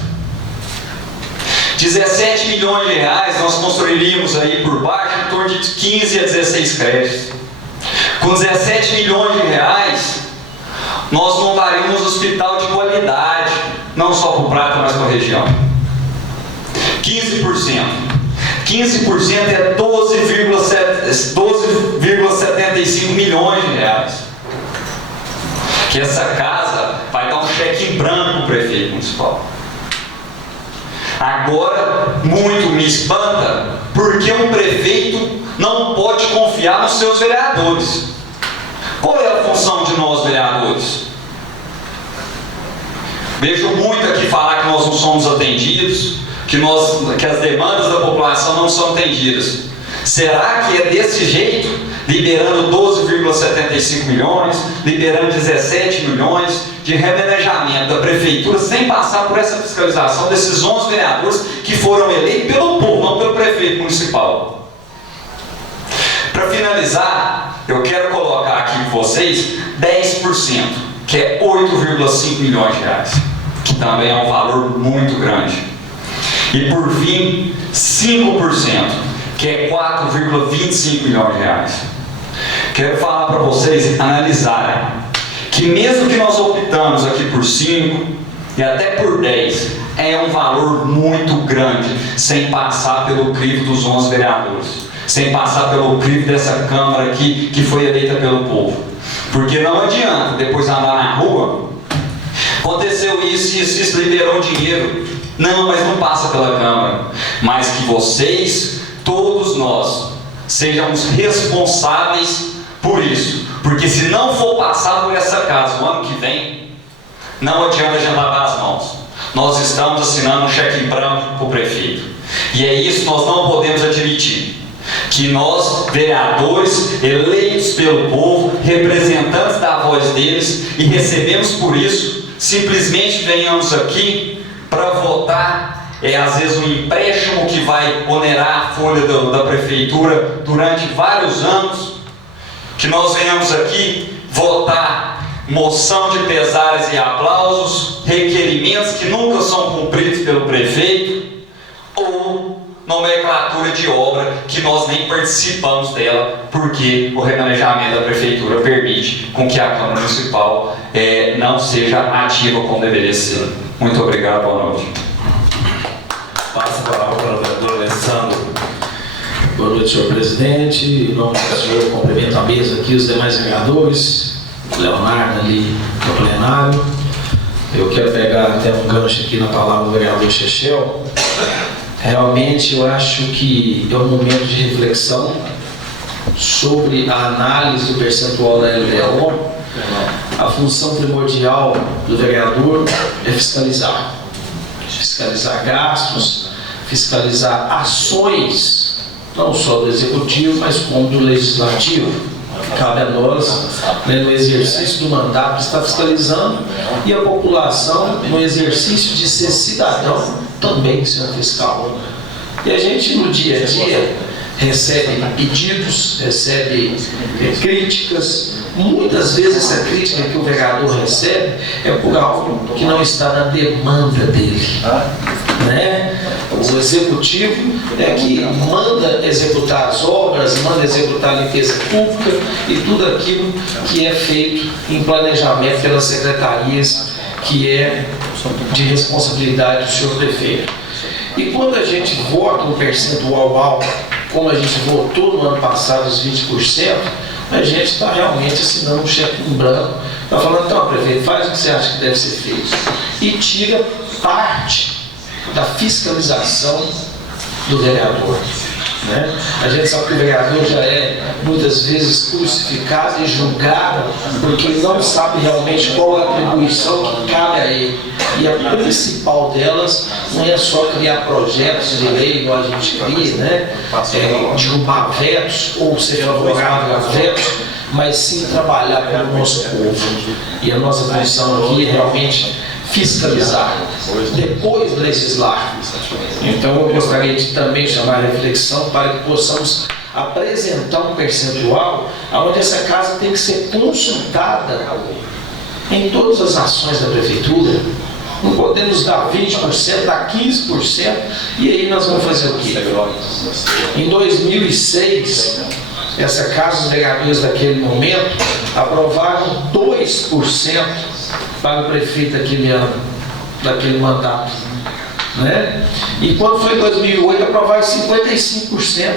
17 milhões de reais nós construiríamos aí por baixo em torno de 15 a 16 créditos. Com 17 milhões de reais, nós montaríamos um hospital de qualidade, não só para o Prata, mas para a região. 15%. 15% é 12,75 milhões de reais. Que essa casa vai dar um cheque em branco para o prefeito municipal. Agora, muito me espanta porque um prefeito não pode confiar nos seus vereadores. Qual é a função de nós, vereadores? Vejo muito aqui falar que nós não somos atendidos, que as demandas da população não são atendidas. Será que é desse jeito, liberando 12,75 milhões, liberando 17 milhões de remanejamento da prefeitura sem passar por essa fiscalização desses 11 vereadores que foram eleitos pelo povo, não pelo prefeito municipal. Para finalizar, eu quero colocar aqui com vocês 10%, que é 8,5 milhões de reais, que também é um valor muito grande. E por fim, 5%, que é 4,25 milhões de reais. Quero falar para vocês analisarem que mesmo que nós optamos aqui por 5 e até por 10, é um valor muito grande, sem passar pelo crivo dos 11 vereadores, sem passar pelo crivo dessa Câmara aqui, que foi eleita pelo povo. Porque não adianta depois andar na rua, aconteceu isso e isso liberou dinheiro. Não, mas não passa pela Câmara. Mas que vocês, todos nós, sejamos responsáveis por isso. Porque se não for passar por essa casa o ano que vem, não adianta a gente lavar as mãos. Nós estamos assinando um cheque em branco para o prefeito. E é isso que nós não podemos admitir. Que nós, vereadores, eleitos pelo povo, representantes da voz deles, e recebemos por isso, simplesmente venhamos aqui para votar, às vezes um empréstimo que vai onerar a folha da prefeitura durante vários anos, que nós venhamos aqui votar moção de pesares e aplausos, requerimentos que nunca são cumpridos pelo prefeito, ou nomenclatura de obra que nós nem participamos dela, porque o remanejamento da prefeitura permite com que a Câmara Municipal não seja ativa como deveria ser. Muito obrigado, boa noite. Passa a palavra para o vereador Alessandro. Boa noite, senhor presidente. Em nome do senhor, cumprimento a mesa aqui, os demais vereadores, o Leonardo ali no plenário. Eu quero pegar até um gancho aqui na palavra do vereador Chechel. Realmente eu acho que é um momento de reflexão sobre a análise do percentual da LDO. A função primordial do vereador é fiscalizar. Fiscalizar gastos, fiscalizar ações, não só do executivo, mas como do legislativo. Cabe a nós, no exercício do mandato, estar fiscalizando, e a população, no exercício de ser cidadão, também ser um fiscal. E a gente, no dia a dia, recebe pedidos, recebe críticas. Muitas vezes essa crítica que o vereador recebe é por algo que não está na demanda dele, né? O executivo é que manda executar as obras, manda executar a limpeza pública e tudo aquilo que é feito em planejamento pelas secretarias, que é de responsabilidade do senhor prefeito. E quando a gente vota um percentual alto, como a gente votou no ano passado os 20%, a gente está realmente assinando um cheque em branco, está falando, então, prefeito, faz o que você acha que deve ser feito. E tira parte da fiscalização do vereador. Né? A gente sabe que o vereador já é muitas vezes crucificado e julgado porque ele não sabe realmente qual a atribuição que cabe a ele. E a principal delas não é só criar projetos de lei, igual a gente cria, né? Derrubar vetos ou ser favorável a vetos, mas sim trabalhar pelo nosso povo. E a nossa função aqui é realmente fiscalizar, depois legislar. Então eu gostaria de também chamar a reflexão para que possamos apresentar um percentual onde essa casa tem que ser consultada em todas as ações da prefeitura. Não podemos dar 20%, dar 15%, e aí nós vamos fazer o quê? Em 2006, essa casa, os vereadores daquele momento aprovaram 2% para o prefeito daquele ano, daquele mandato, né? E quando foi em 2008, aprovaram 55%.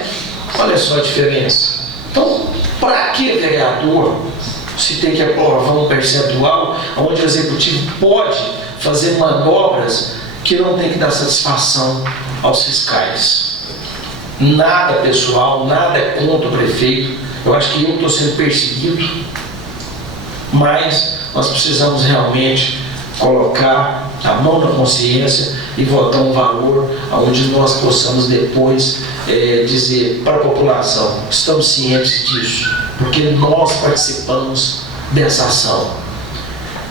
Olha só a diferença. Então, para que vereador se tem que aprovar um percentual onde o executivo pode fazer manobras que não tem que dar satisfação aos fiscais? Nada pessoal, nada contra o prefeito. Eu acho que eu estou sendo perseguido, mas nós precisamos realmente colocar a mão na consciência e votar um valor onde nós possamos depois dizer para a população: estamos cientes disso, porque nós participamos dessa ação.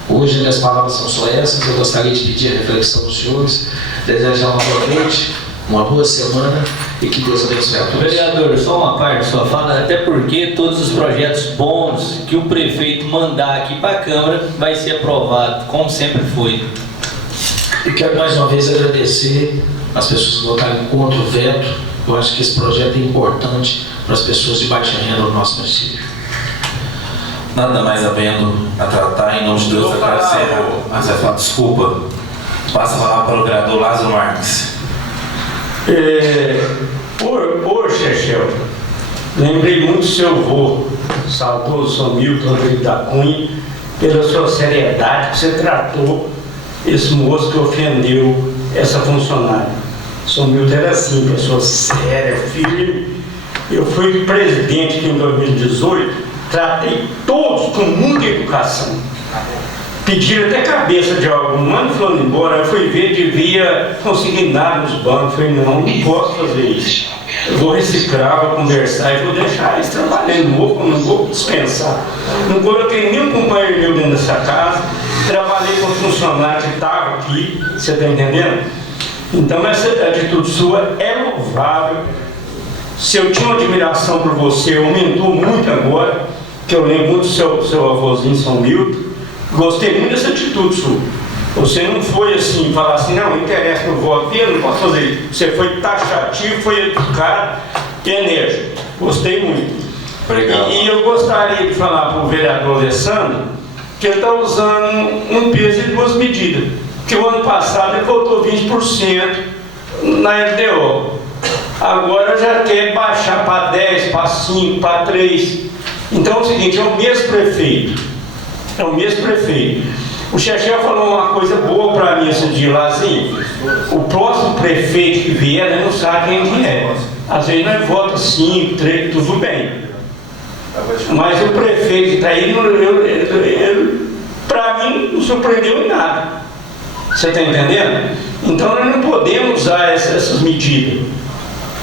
Hoje minhas palavras são só essas. Eu gostaria de pedir a reflexão dos senhores, desejar uma boa noite, uma boa semana e que Deus abençoe a todos. Vereador, só uma parte, só fala, até porque todos os projetos bons que o prefeito mandar aqui para a Câmara vai ser aprovado, como sempre foi. E quero mais uma vez agradecer as pessoas que votaram contra o veto. Eu acho que esse projeto é importante para as pessoas de baixa renda no nosso município. Nada mais havendo a tratar, em nome de Deus, eu quero encerrar. Mas vai falar, desculpa. Passa a palavra para o vereador Lázaro Marques. Ô Chechel, lembrei muito do seu avô, saudoso São Milton Rodrigues da Cunha, pela sua seriedade que você tratou esse moço que ofendeu essa funcionária. São Milton era assim, pessoa séria, firme. Eu fui presidente aqui em 2018, tratei todos com muita educação. Pediram até cabeça de algum ano foram embora. Eu fui ver, devia consignar nos bancos. Eu falei, não posso fazer isso. Eu vou reciclar, vou conversar e vou deixar eles trabalhando. Não vou dispensar. Não coloquei nenhum companheiro meu dentro dessa casa. Trabalhei com funcionário que estava aqui. Você está entendendo? Então essa atitude sua é louvável. Se eu tinha uma admiração por você, aumentou muito agora, que eu lembro muito do seu avôzinho São Milton. Gostei muito dessa atitude sua. Você não foi assim, falar assim, não interessa no voto, eu não posso fazer isso. Você foi taxativo, foi educado e enérgico. Gostei muito. Obrigado. E eu gostaria de falar para o vereador Alessandro que ele está usando um peso e duas medidas. Que o ano passado ele voltou 20% na LDO. Agora já quer baixar para 10, para 5, para 3. Então é o seguinte, é o mesmo prefeito. É o mesmo prefeito. O Chechel falou uma coisa boa para mim esse dia lá, assim, o próximo prefeito que vier, ele não sabe quem que é. Às vezes nós vota 5, 3, tudo bem. Mas o prefeito que está aí, ele para mim, não surpreendeu em nada. Você está entendendo? Então nós não podemos usar essas medidas.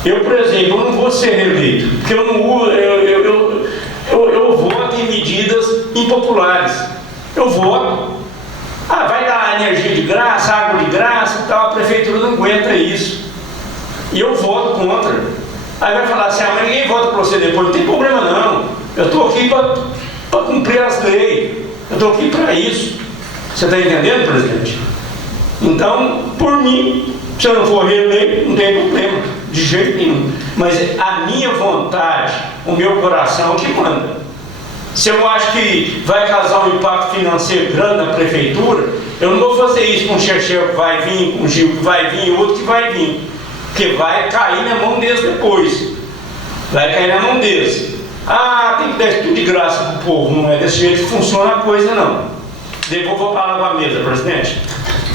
Eu, por exemplo, eu não vou ser reeleito, porque eu não uso, eu voto em medidas impopulares. Eu voto. Ah, vai dar energia de graça, água de graça e tal, a prefeitura não aguenta isso. E eu voto contra. Aí vai falar assim, mas ninguém vota para você depois. Não tem problema não. Eu estou aqui para cumprir as leis. Eu estou aqui para isso. Você está entendendo, presidente? Então, por mim, se eu não for reeleito, não tem problema, de jeito nenhum. Mas a minha vontade, o meu coração é o que manda. Se eu acho que vai causar um impacto financeiro grande na prefeitura, eu não vou fazer isso com o Chechel que vai vir, com o Gil que vai vir, outro que vai vir. Porque vai cair na mão deles depois. Vai cair na mão deles. Ah, tem que dar tudo de graça para o povo. Não é desse jeito que funciona a coisa, não. Devolvo a palavra à mesa, presidente.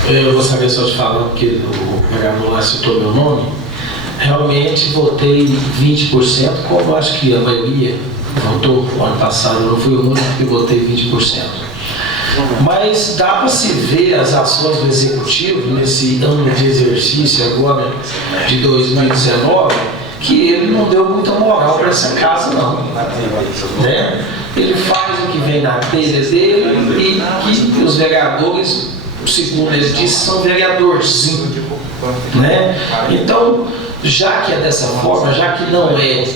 Eu gostaria só de falar, porque o vereador lá citou meu nome. Realmente votei 20%, como acho que a maioria votou no ano passado. Eu não fui o único que votei 20%. Mas dá para se ver as ações do Executivo nesse ano de exercício agora de 2019, que ele não deu muita moral para essa casa, não. Né? Ele faz o que vem na telha dele e que os vereadores, segundo ele disse, são vereadorzinhos. Né? Então, já que é dessa forma, já que não é,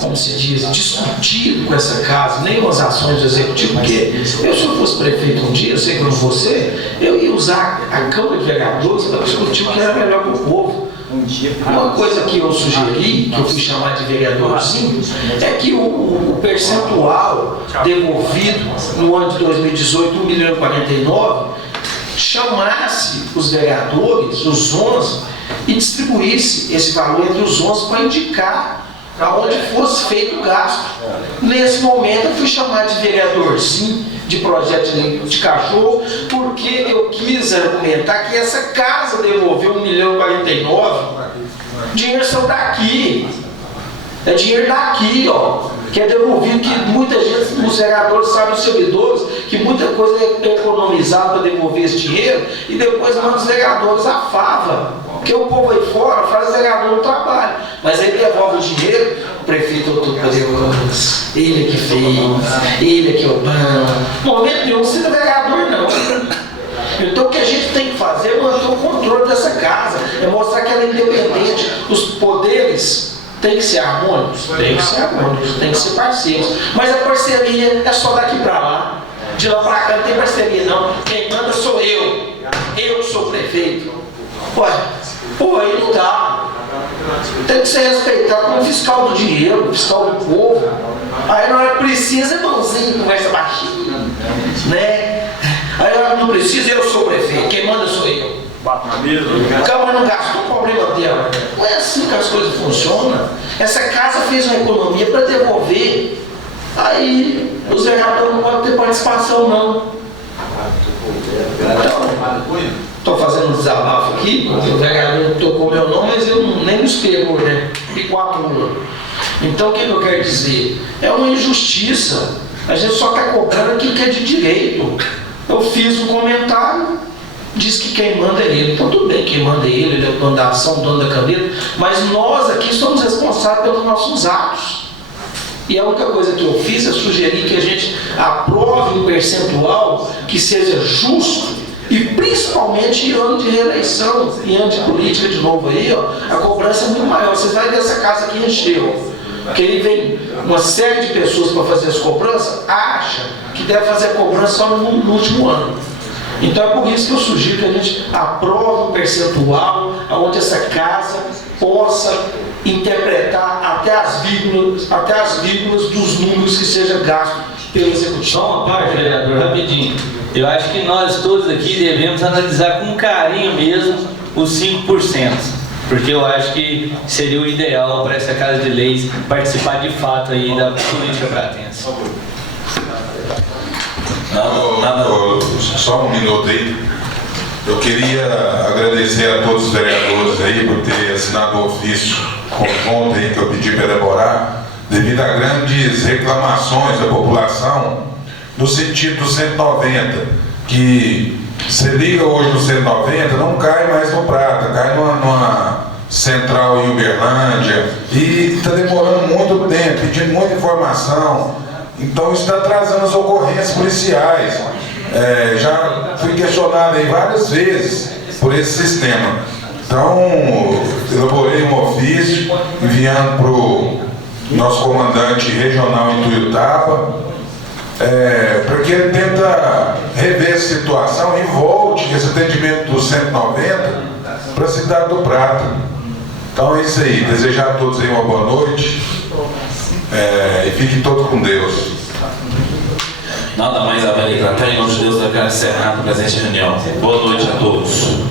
como se diz, discutido com essa casa, nem com as ações do Executivo, porque eu, se eu fosse prefeito um dia, eu sei que eu não vou ser, eu ia usar a Câmara de Vereadores para discutir o que era melhor para o povo. Uma coisa que eu sugeri, que eu fui chamar de vereadorzinho, é que o percentual devolvido no ano de 2018, 1.049, chamasse os vereadores, os 11, e distribuísse esse valor entre os 11 para indicar aonde fosse feito o gasto. Nesse momento eu fui chamar de vereadorzinho de projeto de cachorro, porque eu quis argumentar que essa casa devolveu 1.049, dinheiro são daqui, é dinheiro daqui, ó, que é devolvido, que muita gente, os vereadores sabem, os servidores, que muita coisa é economizada para devolver esse dinheiro, e depois manda os vereadores a fava, porque o povo aí fora faz o vereador no trabalho, mas aí devolve o dinheiro prefeito todo-poderoso, ele é que fez, ele é que é o dono. Momento nenhum você não é vereador, não. Então o que a gente tem que fazer é manter o controle dessa casa, é mostrar que ela é independente. Os poderes têm que ser harmônicos? Tem que ser harmônicos, tem que ser parceiros. Mas a parceria é só daqui para lá. De lá para cá não tem parceria não. Quem manda sou eu. Eu que sou prefeito. Ué, pô, aí não dá. Tem que ser respeitado como fiscal do dinheiro, fiscal do povo. Aí na hora que precisa, irmãozinho, conversa baixinho, né? Aí na hora que não precisa, eu sou o prefeito, quem manda sou eu. Bate na mesa. A Câmara não gastou, o problema dela. Não é assim que as coisas funcionam. Essa casa fez uma economia para devolver. Aí os vereadores não podem ter participação, não. Então, estou fazendo um desabafo aqui, porque o vereador tocou meu nome, mas eu nem nos pegou, né? E 4 anos. Então, o que eu quero dizer? É uma injustiça. A gente só está cobrando aquilo que é de direito. Eu fiz um comentário, diz que quem manda é ele. Então, tudo bem, quem manda é ele é o dono da ação, o dono da caneta, mas nós aqui somos responsáveis pelos nossos atos. E a única coisa que eu fiz é sugerir que a gente aprove um percentual que seja justo e principalmente em ano de reeleição, em ano de política de novo aí, ó, a cobrança é muito maior. Vocês vão ver essa casa aqui encheu. Porque aí vem uma série de pessoas para fazer as cobranças, acha que deve fazer a cobrança só no último ano. Então é por isso que eu sugiro que a gente aprove um percentual onde essa casa possa interpretar até as vírgulas dos números que seja gasto pelo executivo. Só uma parte, vereador, rapidinho. Eu acho que nós todos aqui devemos analisar com carinho mesmo os 5%, porque eu acho que seria o ideal para essa Casa de Leis participar de fato aí da política pratense. Só um minuto aí. Eu queria agradecer a todos os vereadores aí por ter assinado o ofício conjunto aí que eu pedi para elaborar, devido a grandes reclamações da população no sentido do 190, que você liga hoje no 190, não cai mais no Prata, cai numa central em Uberlândia, e está demorando muito tempo, pedindo muita informação. Então isso está atrasando as ocorrências policiais. Já fui questionado aí várias vezes por esse sistema. Então, elaborei um ofício enviando para o nosso comandante regional em Tuiutaba, para que ele tenta rever essa situação e volte esse atendimento do 190 para a cidade do Prata. Então é isso aí. Desejar a todos aí uma boa noite e fiquem todos com Deus. Nada mais a ver declarar, em nome de Deus, declaro encerrado a presente reunião. Boa noite a todos.